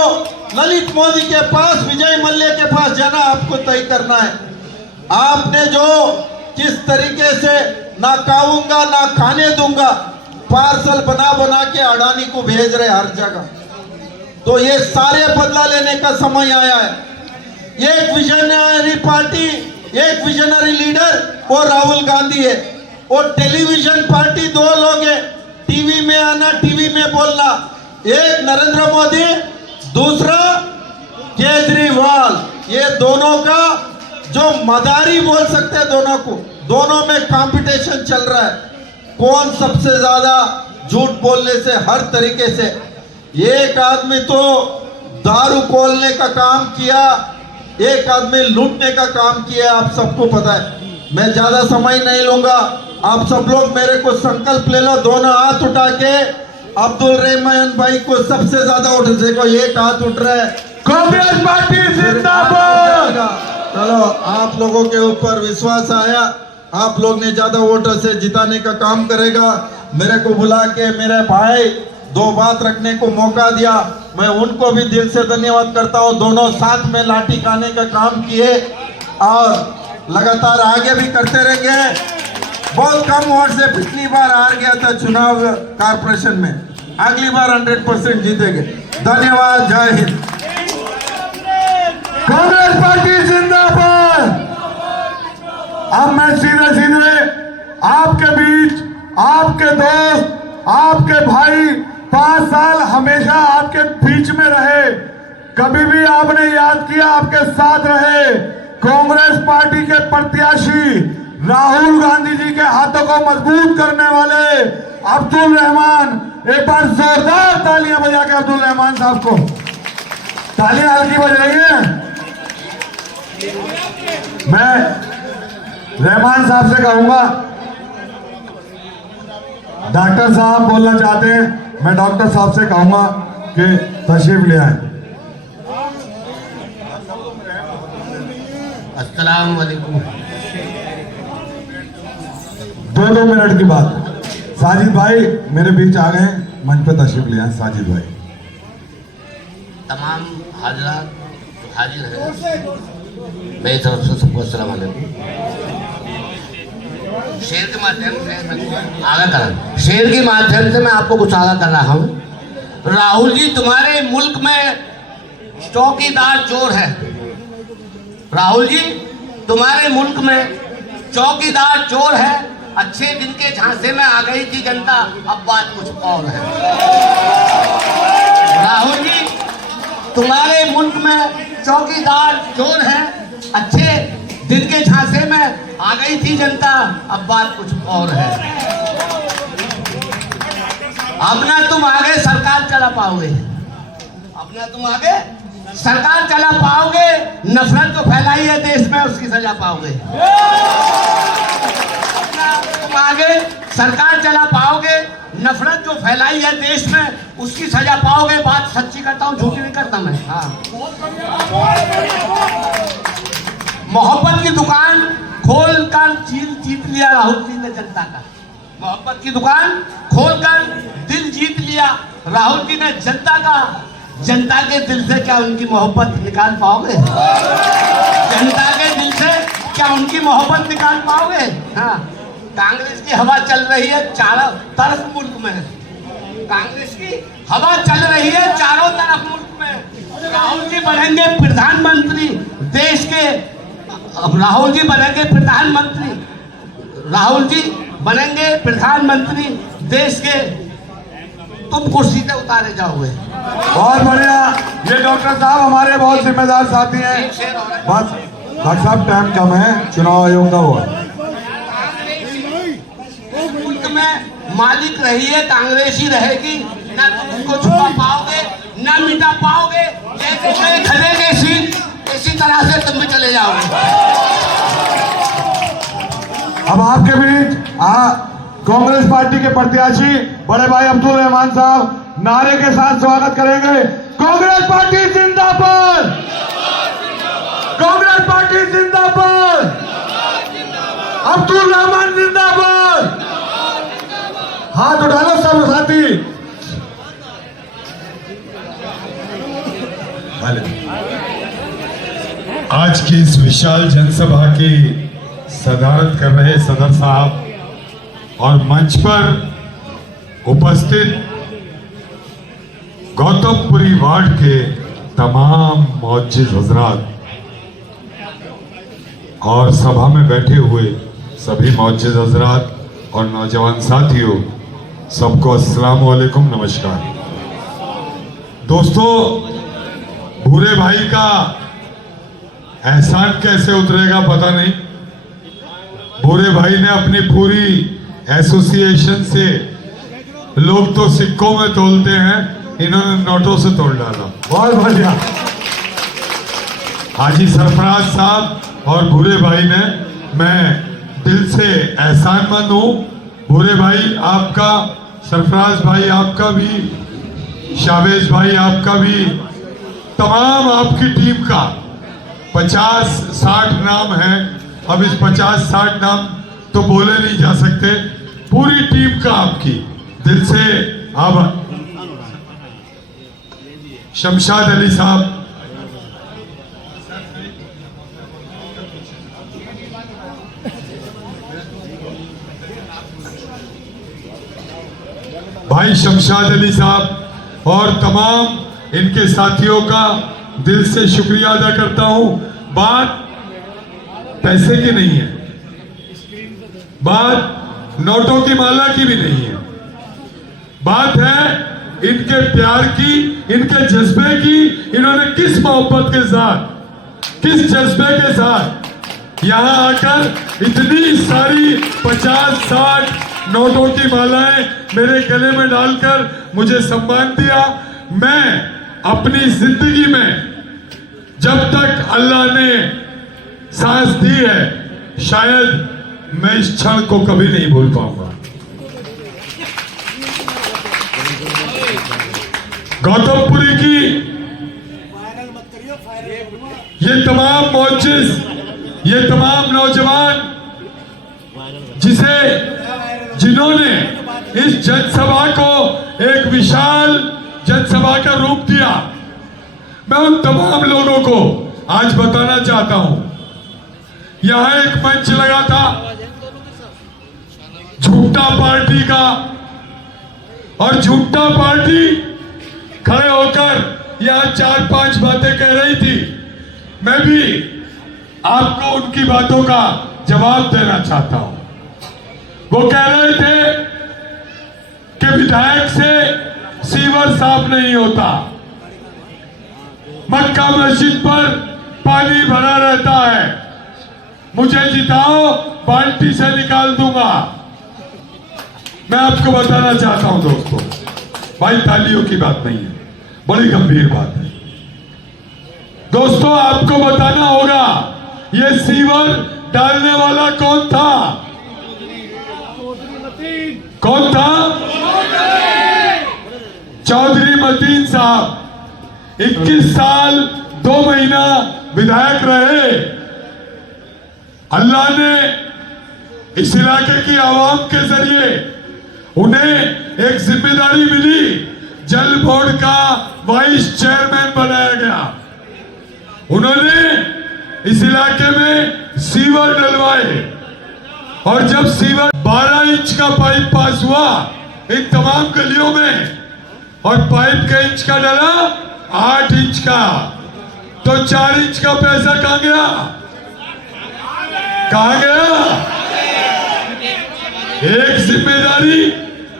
ललित मोदी के पास, विजय मल्ल्या के पास जाना आपको तय करना है। आपने जो किस तरीके से ना खाऊंगा ना खाने दूंगा पार्सल बना बना के अडानी को भेज रहे हर जगह, तो ये सारे बदला लेने का समय आया है। एक विजनरी पार्टी, एक विजनरी लीडर वो राहुल गांधी है, और टेलीविजन पार्टी 2 लोग हैं, टीवी में आना टीवी में बोलना, एक नरेंद्र मोदी, दूसरा केजरीवाल। ये दोनों का जो मदारी बोल सकते हैं, दोनों में कंपटीशन चल रहा है, कौन सबसे ज्यादा झूठ बोलने से हर तरीके से। एक आदमी तो दारू खोलने का काम किया, एक आदमी लूटने का काम किया, आप सबको पता है। मैं ज्यादा समय नहीं लूंगा, आप सब लोग मेरे को संकल्प ले लो, दोनों हाथ उठा के अब्दुल रहमान भाई को सबसे ज्यादा वोट, देखो एक हाथ उठ रहा है, कांग्रेस पार्टी जिंदाबाद। चलो आप लोगों के ऊपर विश्वास आया, आप लोग ने ज्यादा वोटों से जिताने का काम करेगा। मेरे को बुला के मेरे भाई 2 बात रखने को मौका दिया, मैं उनको भी दिल से धन्यवाद करता हूँ। दोनों साथ में लाठी खाने का काम किए और लगातार आगे भी करते रहेंगे। बहुत कम वोट से पिछली बार हार गया था चुनाव कारपोरेशन में, अगली बार 100% जीतेंगे। धन्यवाद, जय हिंद। कांग्रेस पार्टी जिंदाबाद। अब मैं सीधे आपके बीच, आपके दोस्त, आपके भाई 5 साल हमेशा आपके बीच में रहे, कभी भी आपने याद किया, आपके साथ रहे। कांग्रेस पार्टी के प्रत्याशी राहुल गांधी जी के हाथों को मजबूत करने वाले अब्दुल रहमान, एक बार जोरदार तालियां बजा के अब्दुल रहमान साहब को, तालियां हल्की बज रही है। मैं रहमान साहब से कहूंगा, डॉक्टर साहब बोलना चाहते हैं, मैं डॉक्टर साहब से कहूंगा कि तशरीफ ले आए। अस्सलाम वालेकुम। 2 मिनट की बात। साजिद भाई मेरे बीच आ गए, मंच पे तशरीफ ले आए। साजिद भाई, तमाम हाजरात हाजिर हैं, मेरी तरफ से सबको अस्सलाम वालेकुम। शेर के माध्यम से शेर के माध्यम से मैं आपको कुछ आगाह कर रहा हूं। राहुल जी, तुम्हारे मुल्क में चौकीदार चोर है। राहुल जी, तुम्हारे मुल्क में चौकीदार चोर है। अच्छे दिन के झांसे में आ गई थी जनता, अब बात कुछ और है। राहुल जी, तुम्हारे मुल्क में चौकीदार चोर है, अच्छे दिन के झांसे में आ गई थी जनता, अब बात कुछ और है। अपना तुम आगे सरकार चला पाओगे, अपना तुम आगे सरकार चला पाओगे, नफरत जो फैलाई है देश में उसकी सजा पाओगे। अपना तुम आगे सरकार चला पाओगे, नफरत जो फैलाई है देश में उसकी सजा पाओगे। बात सच्ची करता हूँ, झूठी नहीं करता मैं। हाँ, मोहब्बत की दुकान खोलकर जीत लिया राहुल जी ने जनता का। मोहब्बत की दुकान खोलकर दिल जीत लिया राहुल जी ने जनता का। जनता के दिल से क्या उनकी मोहब्बत निकाल पाओगे? जनता के दिल से क्या उनकी मोहब्बत निकाल पाओगे? हाँ, कांग्रेस की हवा चल रही है चारों तरफ मुल्क में। कांग्रेस की हवा चल रही है चारों तरफ मुल्क में। राहुल जी बनेंगे प्रधानमंत्री देश के। राहुल जी बनेंगे प्रधानमंत्री, राहुल जी बनेंगे प्रधानमंत्री देश के। तुम कुर्सी से उतारे जाओगे। बहुत बढ़िया। ये डॉक्टर साहब हमारे बहुत जिम्मेदार साथी हैं। बस डॉक्टर साहब टाइम कम है, चुनाव आयोग का हुआ। मुल्क में मालिक रही है कांग्रेस ही रहेगी। ना तुम उसको छुपा पाओगे, ना मिटा पाओगे। जैसे खड़ेगे सीट इसी तरह से तुम भी चले जाओगे। अब आपके बीच कांग्रेस पार्टी के प्रत्याशी बड़े भाई अब्दुल रहमान साहब नारे के साथ स्वागत करेंगे। कांग्रेस पार्टी जिंदाबाद, कांग्रेस पार्टी जिंदाबाद, अब्दुल रहमान जिंदाबाद। हाथ उठा लो सब साथी। आज की इस विशाल जनसभा की सदारत कर रहे सदर साहब और मंच पर उपस्थित गौतमपुरी वार्ड के तमाम मौजूद हजरात और सभा में बैठे हुए सभी मौजूद हजरात और नौजवान साथियों, सबको अस्सलाम वालेकुम, नमस्कार। दोस्तों, भूरे भाई का एहसान कैसे उतरेगा पता नहीं। भूरे भाई ने अपनी पूरी एसोसिएशन से, लोग तो सिक्कों में तोलते हैं, इन्होंने नोटों से तोड़ डाला। बहुत बढ़िया। हाजी सरफराज साहब और भूरे भाई ने, मैं दिल से एहसानमंद हूं। भूरे भाई आपका, सरफराज भाई आपका भी, शावेज भाई आपका भी, तमाम आपकी टीम का 50-60 नाम है। अब इस 50-60 नाम तो बोले नहीं जा सकते। पूरी टीम का आपकी दिल से आभार। शमशाद अली साहब, भाई शमशाद अली साहब और तमाम इनके साथियों का दिल से शुक्रिया अदा करता हूं। बात पैसे की नहीं है, बात नोटों की माला की भी नहीं है, बात है इनके प्यार की, इनके जज्बे की। इन्होंने किस मोहब्बत के साथ, किस जज्बे के साथ यहां आकर इतनी सारी 50-60 नोटों की मालाएं मेरे गले में डालकर मुझे सम्मान दिया। मैं अपनी जिंदगी में जब तक अल्लाह ने सांस दी है, शायद मैं इस क्षण को कभी नहीं भूल पाऊंगा। गौतमपुरी की ये तमाम मौजिज़, ये तमाम नौजवान जिन्होंने इस जनसभा को एक विशाल जनसभा का रूप दिया, मैं उन तमाम लोगों को आज बताना चाहता हूं। यहां एक मंच लगा था झूठा पार्टी का, और झूठा पार्टी खड़े होकर यहां 4-5 बातें कह रही थी। मैं भी आपको उनकी बातों का जवाब देना चाहता हूं। वो कह रहे थे कि विधायक से सीवर साफ नहीं होता, मक्का मस्जिद पर पानी भरा रहता है, मुझे जिताओ बाल्टी से निकाल दूंगा। मैं आपको बताना चाहता हूं दोस्तों, भाई तालियों की बात नहीं है, बड़ी गंभीर बात है। दोस्तों आपको बताना होगा ये सीवर डालने वाला कौन था? कौन था? चौधरी मतीन साहब 21 साल 2 महीना विधायक रहे। अल्लाह ने इस इलाके की आवाम के जरिए उन्हें एक जिम्मेदारी मिली, जल बोर्ड का वाइस चेयरमैन बनाया गया। उन्होंने इस इलाके में सीवर डलवाए और जब सीवर 12 इंच का पाइप पास हुआ इन तमाम गलियों में और पाइप का इंच का डला 8 इंच का, तो 4 इंच का पैसा कहां गया? कहां गया? एक जिम्मेदारी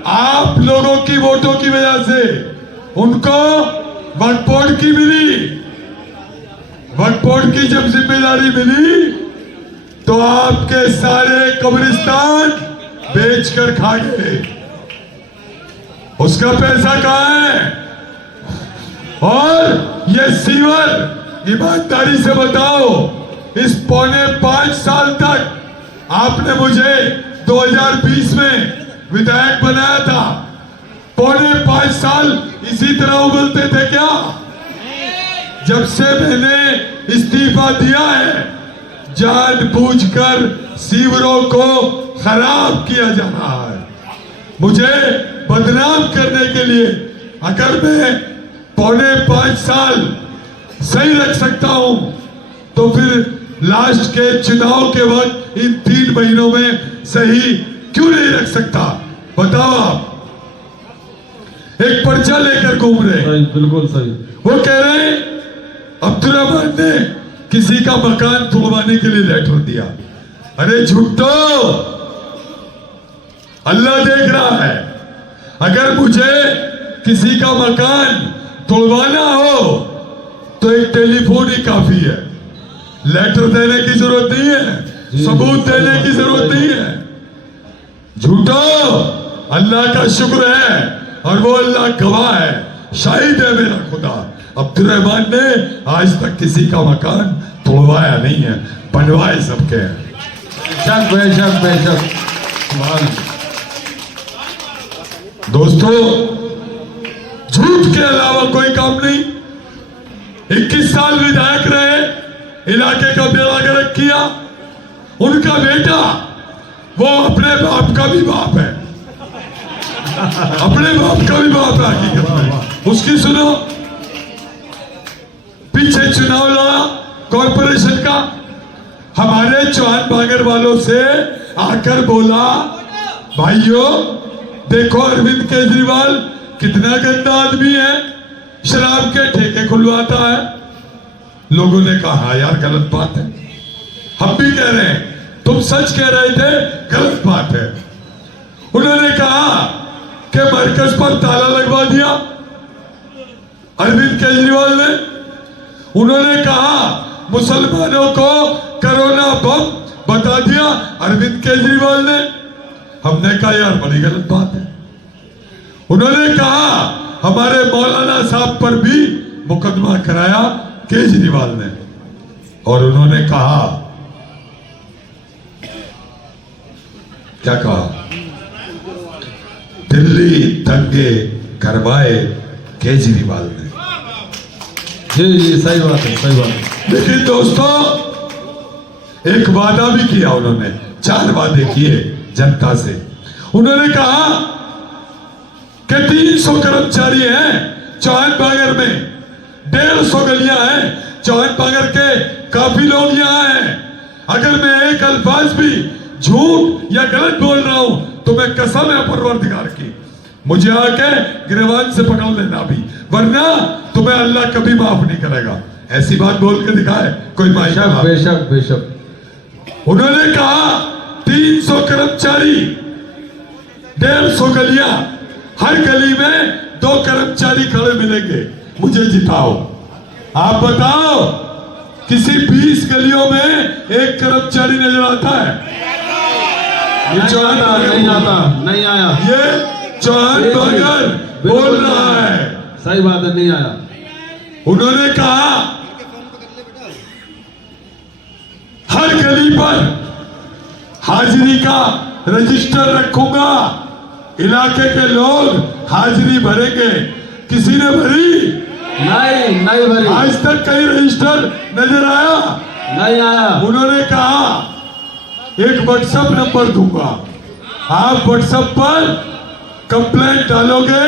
आप लोगों की वोटों की वजह से उनको वक्फ बोर्ड की मिली। वक्फ बोर्ड की जब जिम्मेदारी मिली तो आपके सारे कब्रिस्तान बेचकर खा गए। उसका पैसा कहां है? और ये सीवर ईमानदारी से बताओ, इस 4.5 साल तक आपने मुझे 2020 में विधायक बनाया था। 4.5 साल इसी तरह उबलते थे क्या? जब से मैंने इस्तीफा दिया है जानबूझकर सीवरों को खराब किया जा रहा है, मुझे बदनाम करने के लिए। अगर मैं 4.5 साल सही रख सकता हूं तो फिर लास्ट के चुनाव के वक्त इन 3 महीनों में सही क्यों नहीं रख सकता? बताओ आप। एक पर्चा लेकर घूम रहे, बिल्कुल सही। वो कह रहे हैं अब्दुल रहमान ने किसी का मकान तोड़वाने के लिए लेटर दिया। अरे झूठो, अल्लाह देख रहा है। अगर मुझे किसी का मकान तोड़वाना हो तो एक टेलीफोन ही काफी है, लेटर देने की जरूरत नहीं है, सबूत देने की जरूरत नहीं है। झूठो, अल्लाह का शुक्र है और वो अल्लाह गवाह है, शाहिद है मेरा खुदा। अब्दुल रहमान ने आज तक किसी का मकान तोड़वाया नहीं है, बनवाए सबके हैं। बेशक बेशक बेशक। दोस्तों झूठ के अलावा कोई काम नहीं। 21 साल विधायक रहे, इलाके का बेड़ा गर्क किया। उनका बेटा वो अपने बाप का भी बाप है, अपने बाप का भी बाप है हकीकत में। उसकी सुनो, पीछे चुनाव लड़ा कॉरपोरेशन का, हमारे चौहान बागर वालों से आकर बोला भाइयों देखो अरविंद केजरीवाल कितना गंदा आदमी है, शराब के ठेके खुलवाता है। लोगों ने कहा यार गलत बात है। हम भी कह रहे हैं तुम सच कह रहे थे, गलत बात है। उन्होंने कहा कि मरकज पर ताला लगवा दिया अरविंद केजरीवाल ने। उन्होंने कहा मुसलमानों को कोरोना बम बता दिया अरविंद केजरीवाल ने। हमने कहा यार बड़ी गलत बात है। उन्होंने कहा हमारे मौलाना साहब पर भी मुकदमा कराया केजरीवाल ने। और उन्होंने कहा क्या कहा? दिल्ली दंगे करवाए केजरीवाल ने। जी जी सही बात है, सही बात है। लेकिन दोस्तों एक वादा भी किया उन्होंने, 4 वादे किए जनता से। उन्होंने कहा कि 300 कर्मचारी हैं चौहान बागर में, 150 गलियां हैं चौहान बागर के, काफी लोग यहाँ हैं। अगर मैं एक अल्फाज भी झूठ या गलत बोल रहा हूं तो मैं कसम है परवरदिगार की, मुझे आके गिरवान से पकड़ लेना भी, वरना तुम्हें अल्लाह कभी माफ नहीं करेगा। ऐसी बात बोल के दिखाए कोई मायका। बेशक बेशक। उन्होंने कहा 300 कर्मचारी, 150 गलियां, हर गली में 2 कर्मचारी खड़े मिलेंगे, मुझे जिताओ। आप बताओ किसी 20 गलियों में एक कर्मचारी नजर आता है? ये चौहान नहीं आता, नहीं आया। ये चौहान बागर बोल रहा है। सही बात है, नहीं आया। उन्होंने कहा हर गली पर हाजिरी का रजिस्टर रखूंगा, इलाके के लोग हाजिरी भरेंगे। किसी ने भरी? नहीं भरी। आज तक कहीं रजिस्टर नजर आया? नहीं आया। उन्होंने कहा एक व्हाट्सएप नंबर दूंगा, आप व्हाट्सएप पर कंप्लेंट डालोगे,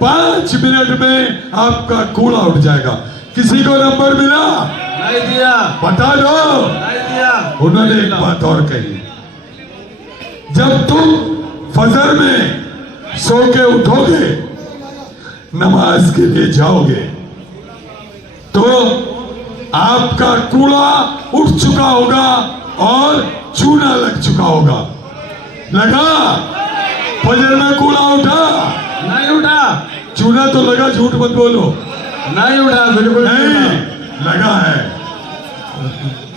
5 मिनट में आपका कूड़ा उठ जाएगा। किसी को नंबर मिला? नहीं दिया। बता दो। नहीं दिया। उन्होंने एक बात और कही, जब तुम फजर में सो के उठोगे, नमाज के लिए जाओगे, तो आपका कूड़ा उठ चुका होगा और चूना लग चुका होगा। लगा? फजर में कूड़ा उठा? नहीं उठा। चूना तो लगा, झूठ मत बोलो। नहीं उठा, बिल्कुल नहीं लगा है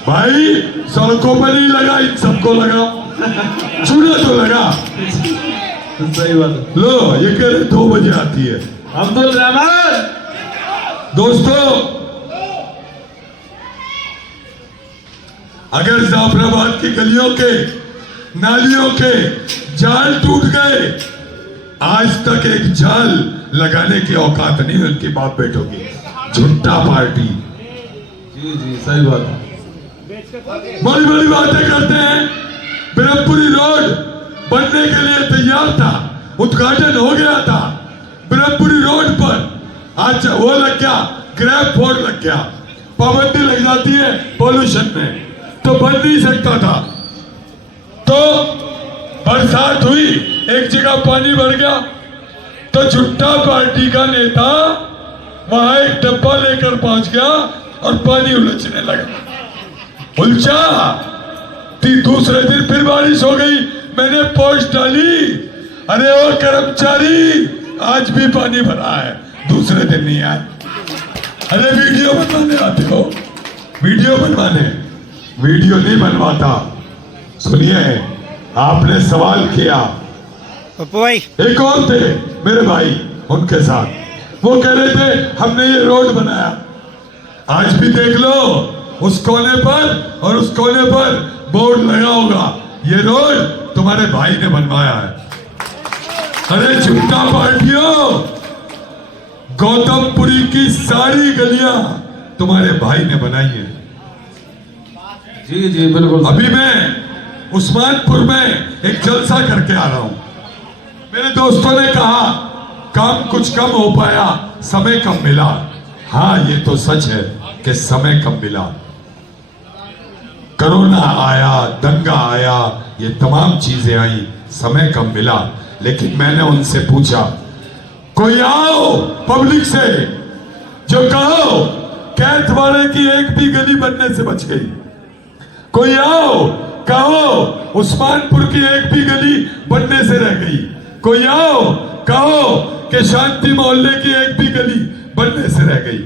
भाई, सड़कों पर नहीं लगा, इन सबको लगा, चूना तो लगा। सही बात है। लो, ये कह रहे 2 बजे आती है। अब्दुल रहमान, दोस्तों, अगर जाफराबाद की गलियों के नालियों के जाल टूट गए, आज तक एक जाल लगाने की औकात नहीं उनकी बाप बेटों की। झुट्टा पार्टी जी सही बात है। बड़ी बड़ी बातें करते हैं। ब्रह्मपुरी रोड बनने के लिए तैयार था, उद्घाटन हो गया था। ब्रह्मपुरी रोड पर आज वो लग गया, ग्रैब फोर्ड लग गया, पाबंदी लग जाती है पॉल्यूशन में, तो बन नहीं सकता था। तो बरसात हुई, एक जगह पानी भर गया, तो झुट्टा पार्टी का नेता वहां एक डब्बा लेकर पहुंच गया और पानी उलझने लगा। उलझा, दूसरे दिन फिर बारिश हो गई, मैंने पोस्ट डाली, अरे ओ कर्मचारी, आज भी पानी भरा है। दूसरे दिन नहीं आए। अरे वीडियो बनवाने आते हो? वीडियो बनवाने, वीडियो नहीं बनवाता। सुनिए, आपने सवाल किया, एक और थे मेरे भाई, उनके साथ वो कह रहे थे हमने ये रोड बनाया। आज भी देख लो, उस कोने पर और उस कोने पर बोर्ड लगा होगा, ये रोड तुम्हारे भाई ने बनवाया है। अरे झुट्टा पार्टियों, गौतमपुरी की सारी गलियां तुम्हारे भाई ने बनाई है। जी बिल्कुल। अभी मैं उस्मानपुर में एक जलसा करके आ रहा हूं। मेरे दोस्तों ने कहा काम कुछ कम हो पाया, समय कम मिला। हाँ, ये तो सच है कि समय कम मिला। कोरोना आया, दंगा आया, ये तमाम चीजें आई, समय कम मिला। लेकिन मैंने उनसे पूछा, कोई आओ पब्लिक से जो कहो कैथवाड़े की एक भी गली बनने से बच गई। कोई आओ कहो उस्मानपुर की एक भी गली बनने से रह गई। कोई आओ कहो कि शांति मोहल्ले की एक भी गली बनने से रह गई।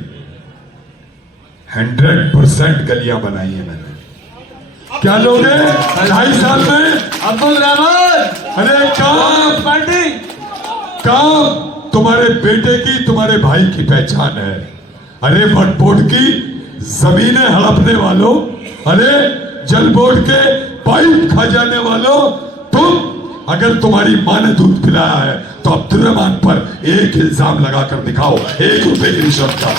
100% गलियां बनाई है मैंने। क्या लोग हैं 2.5 साल में? अब्दुल रहमान, अरे काम तुम्हारे बेटे की, तुम्हारे भाई की पहचान है। अरे वट बोर्ड की जमीनें हड़पने वालों, अरे जल बोर्ड के पाइप खा जाने वालों, तुम अगर तुम्हारी मां ने दूध पिलाया है तो अब्दुल रहमान पर एक इल्जाम लगाकर दिखाओ, 1 रुपए की रिश्वत का।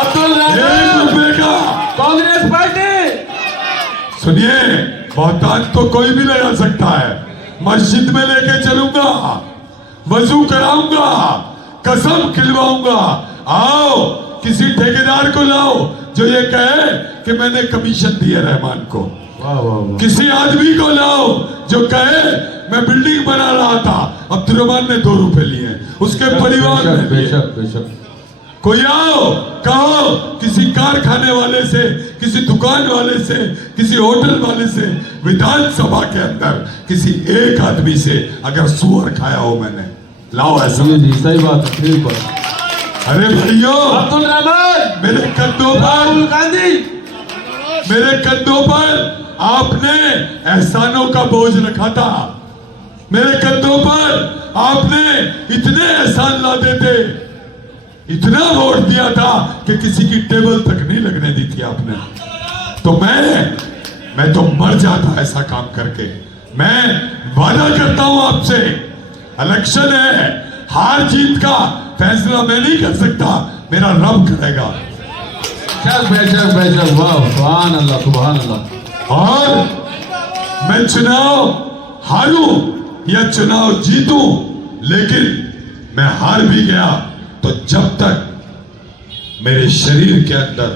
अब्दुल रहमान, 1 रुपए का। कांग्रेस पार्टी। सुनिए, बहुतान तो कोई भी लगा सकता है। मस्जिद में लेके चलूंगा, वजू कराऊंगा, कसम खिलवाऊंगा। आओ किसी ठेकेदार को लाओ जो ये कहे कि मैंने कमीशन दिया रहमान को। वाह वाह वाह। किसी आदमी को लाओ जो कहे मैं बिल्डिंग बना रहा था, अब्दुल रहमान ने 2 रुपए लिए, उसके परिवार ने लिए। बेशक। कोई आओ कहो किसी कारखाने वाले से, किसी दुकान वाले से, किसी होटल वाले से, विधानसभा के अंदर किसी एक आदमी से अगर सुअर खाया हो मैंने, लाओ ऐसा। जी सही बात है, ठीक बात। अरे भाइयों, अब्दुल रहमान, मेरे कंधों राहुल पर, गांधी, मेरे कंधों पर आपने एहसानों का बोझ रखा था। मेरे कंधों पर आपने इतने एहसान ला देते, इतना वोट दिया था कि किसी की टेबल तक नहीं लगने दी थी आपने। तो मैं तो मर जाता ऐसा काम करके। मैं वादा करता हूं आपसे, इलेक्शन है, हार जीत का फैसला मैं नहीं कर सकता, मेरा रब करेगा। बेशक वाह, सुभान अल्लाह सुभान अल्लाह। और मैं चुनाव हारूं या चुनाव जीतूं, लेकिन मैं हार भी गया तो जब तक मेरे शरीर के अंदर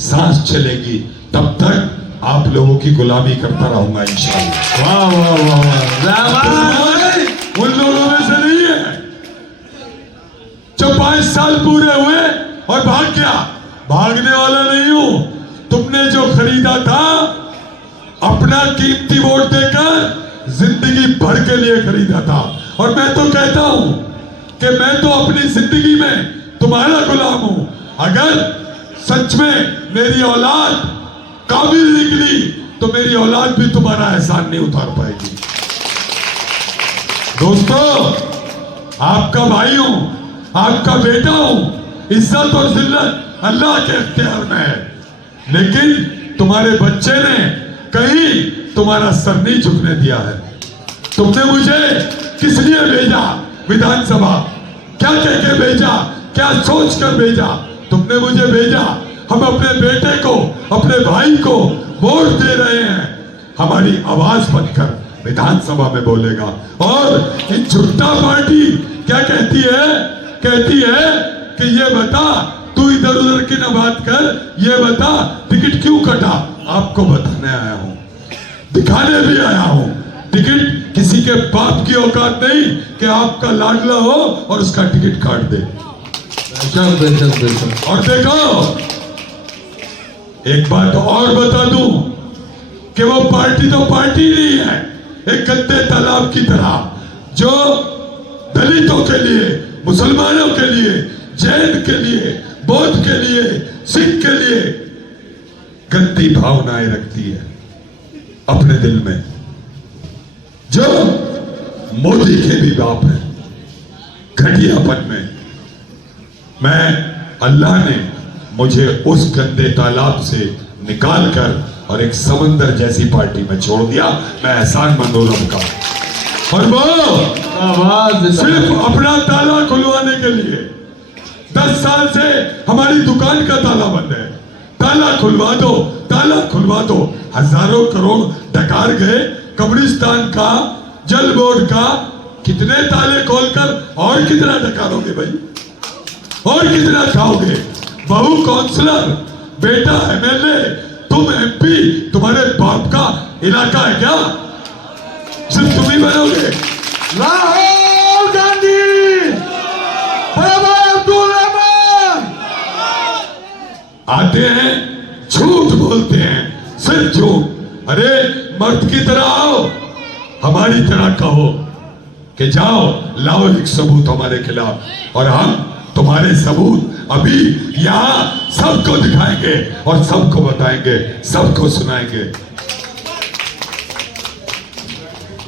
सांस चलेगी तब तक आप लोगों की गुलामी करता रहूंगा इंशाअल्लाह। वाह वाह वाह वाह। उन लोगों में से नहीं है जो 5 साल पूरे हुए और भाग गया। भागने वाला नहीं हूं। तुमने जो खरीदा था अपना कीमती वोट देकर, जिंदगी भर के लिए खरीदा था। और मैं तो कहता हूं कि मैं तो अपनी जिंदगी में तुम्हारा गुलाम हूं। अगर सच में मेरी औलाद काबिल निकली तो मेरी औलाद भी तुम्हारा एहसान नहीं उतार पाएगी। दोस्तों, आपका भाई हूं, आपका बेटा हूं। इज्जत और जिल्लत अल्लाह के इख्तियार में है, लेकिन तुम्हारे बच्चे ने कहीं तुम्हारा सर नहीं झुकने दिया है। तुमने मुझे किस लिए भेजा विधानसभा? क्या कह के भेजा? क्या सोच कर भेजा? तुमने मुझे भेजा हम अपने बेटे को, अपने भाई को वोट दे रहे हैं। हमारी आवाज बनकर विधानसभा में बोलेगा। और ये झूठा पार्टी क्या कहती है? कहती है कि ये बता, तू इधर उधर की ना बात कर, ये बता टिकट क्यों कटा। आपको बताने आया हूं, दिखाने भी आया हूं। टिकट किसी के बाप की औकात नहीं कि आपका लाडला हो और उसका टिकट काट दे। बेशक। और देखो, एक बात और बता दूं कि वो पार्टी तो पार्टी नहीं है, एक गंदे तालाब की तरह जो दलितों के लिए, मुसलमानों के लिए, जैन के लिए, बौद्ध के लिए, सिख के लिए गंदी भावनाएं रखती है अपने दिल में, जो मोदी के भी बाप है घटियापन में। मैं, अल्लाह ने मुझे उस गंदे तालाब से निकाल कर और एक समंदर जैसी पार्टी में छोड़ दिया। मैं एहसान मंद हूं रब का। और वो सिर्फ अपना ताला खुलवाने के लिए 10 साल से हमारी दुकान का ताला बंद है। ताला खुलवा दो, ताला खुलवा दो। हजारों करोड़ डकार गए कब्रिस्तान का, जल बोर्ड का। कितने ताले खोलकर और कितना डकारोगे भाई? और कितना खाओगे? बहू काउंसलर, बेटा एमएलए, तुम एमपी, तुम्हारे बाप का इलाका है क्या? सिर्फ तुम ही बनोगे। राहुल गांधी, अब्दुल रहमान आते हैं, झूठ बोलते हैं, सिर्फ झूठ। अरे मर्द की तरह आओ, हमारी तरह कहो कि जाओ लाओ एक सबूत हमारे खिलाफ, और हम तुम्हारे सबूत अभी यहां सबको दिखाएंगे और सबको बताएंगे, सबको सुनाएंगे।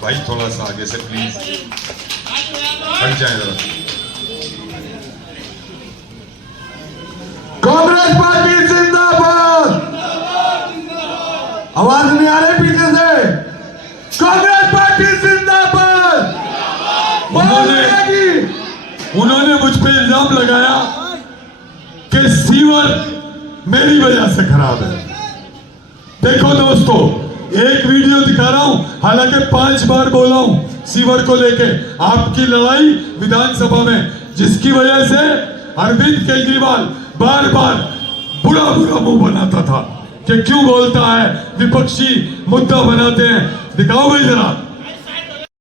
भाई थोड़ा सा आगे से प्लीज हट जाए जरा। कांग्रेस पार्टी जिंदाबाद। आवाज नहीं आ रही पीछे से? कांग्रेस पार्टी जिंदाबाद। उन्होंने मुझ पे इल्जाम लगाया कि सीवर मेरी वजह से खराब है। देखो दोस्तों, एक वीडियो दिखा रहा हूं, हालांकि 5 बार बोला हूं सीवर को लेके। आपकी लड़ाई विधानसभा में, जिसकी वजह से अरविंद केजरीवाल बार बार बुरा बुरा मुंह बनाता था कि क्यों बोलता है, विपक्षी मुद्दा बनाते हैं। दिखाओ भाई जरा।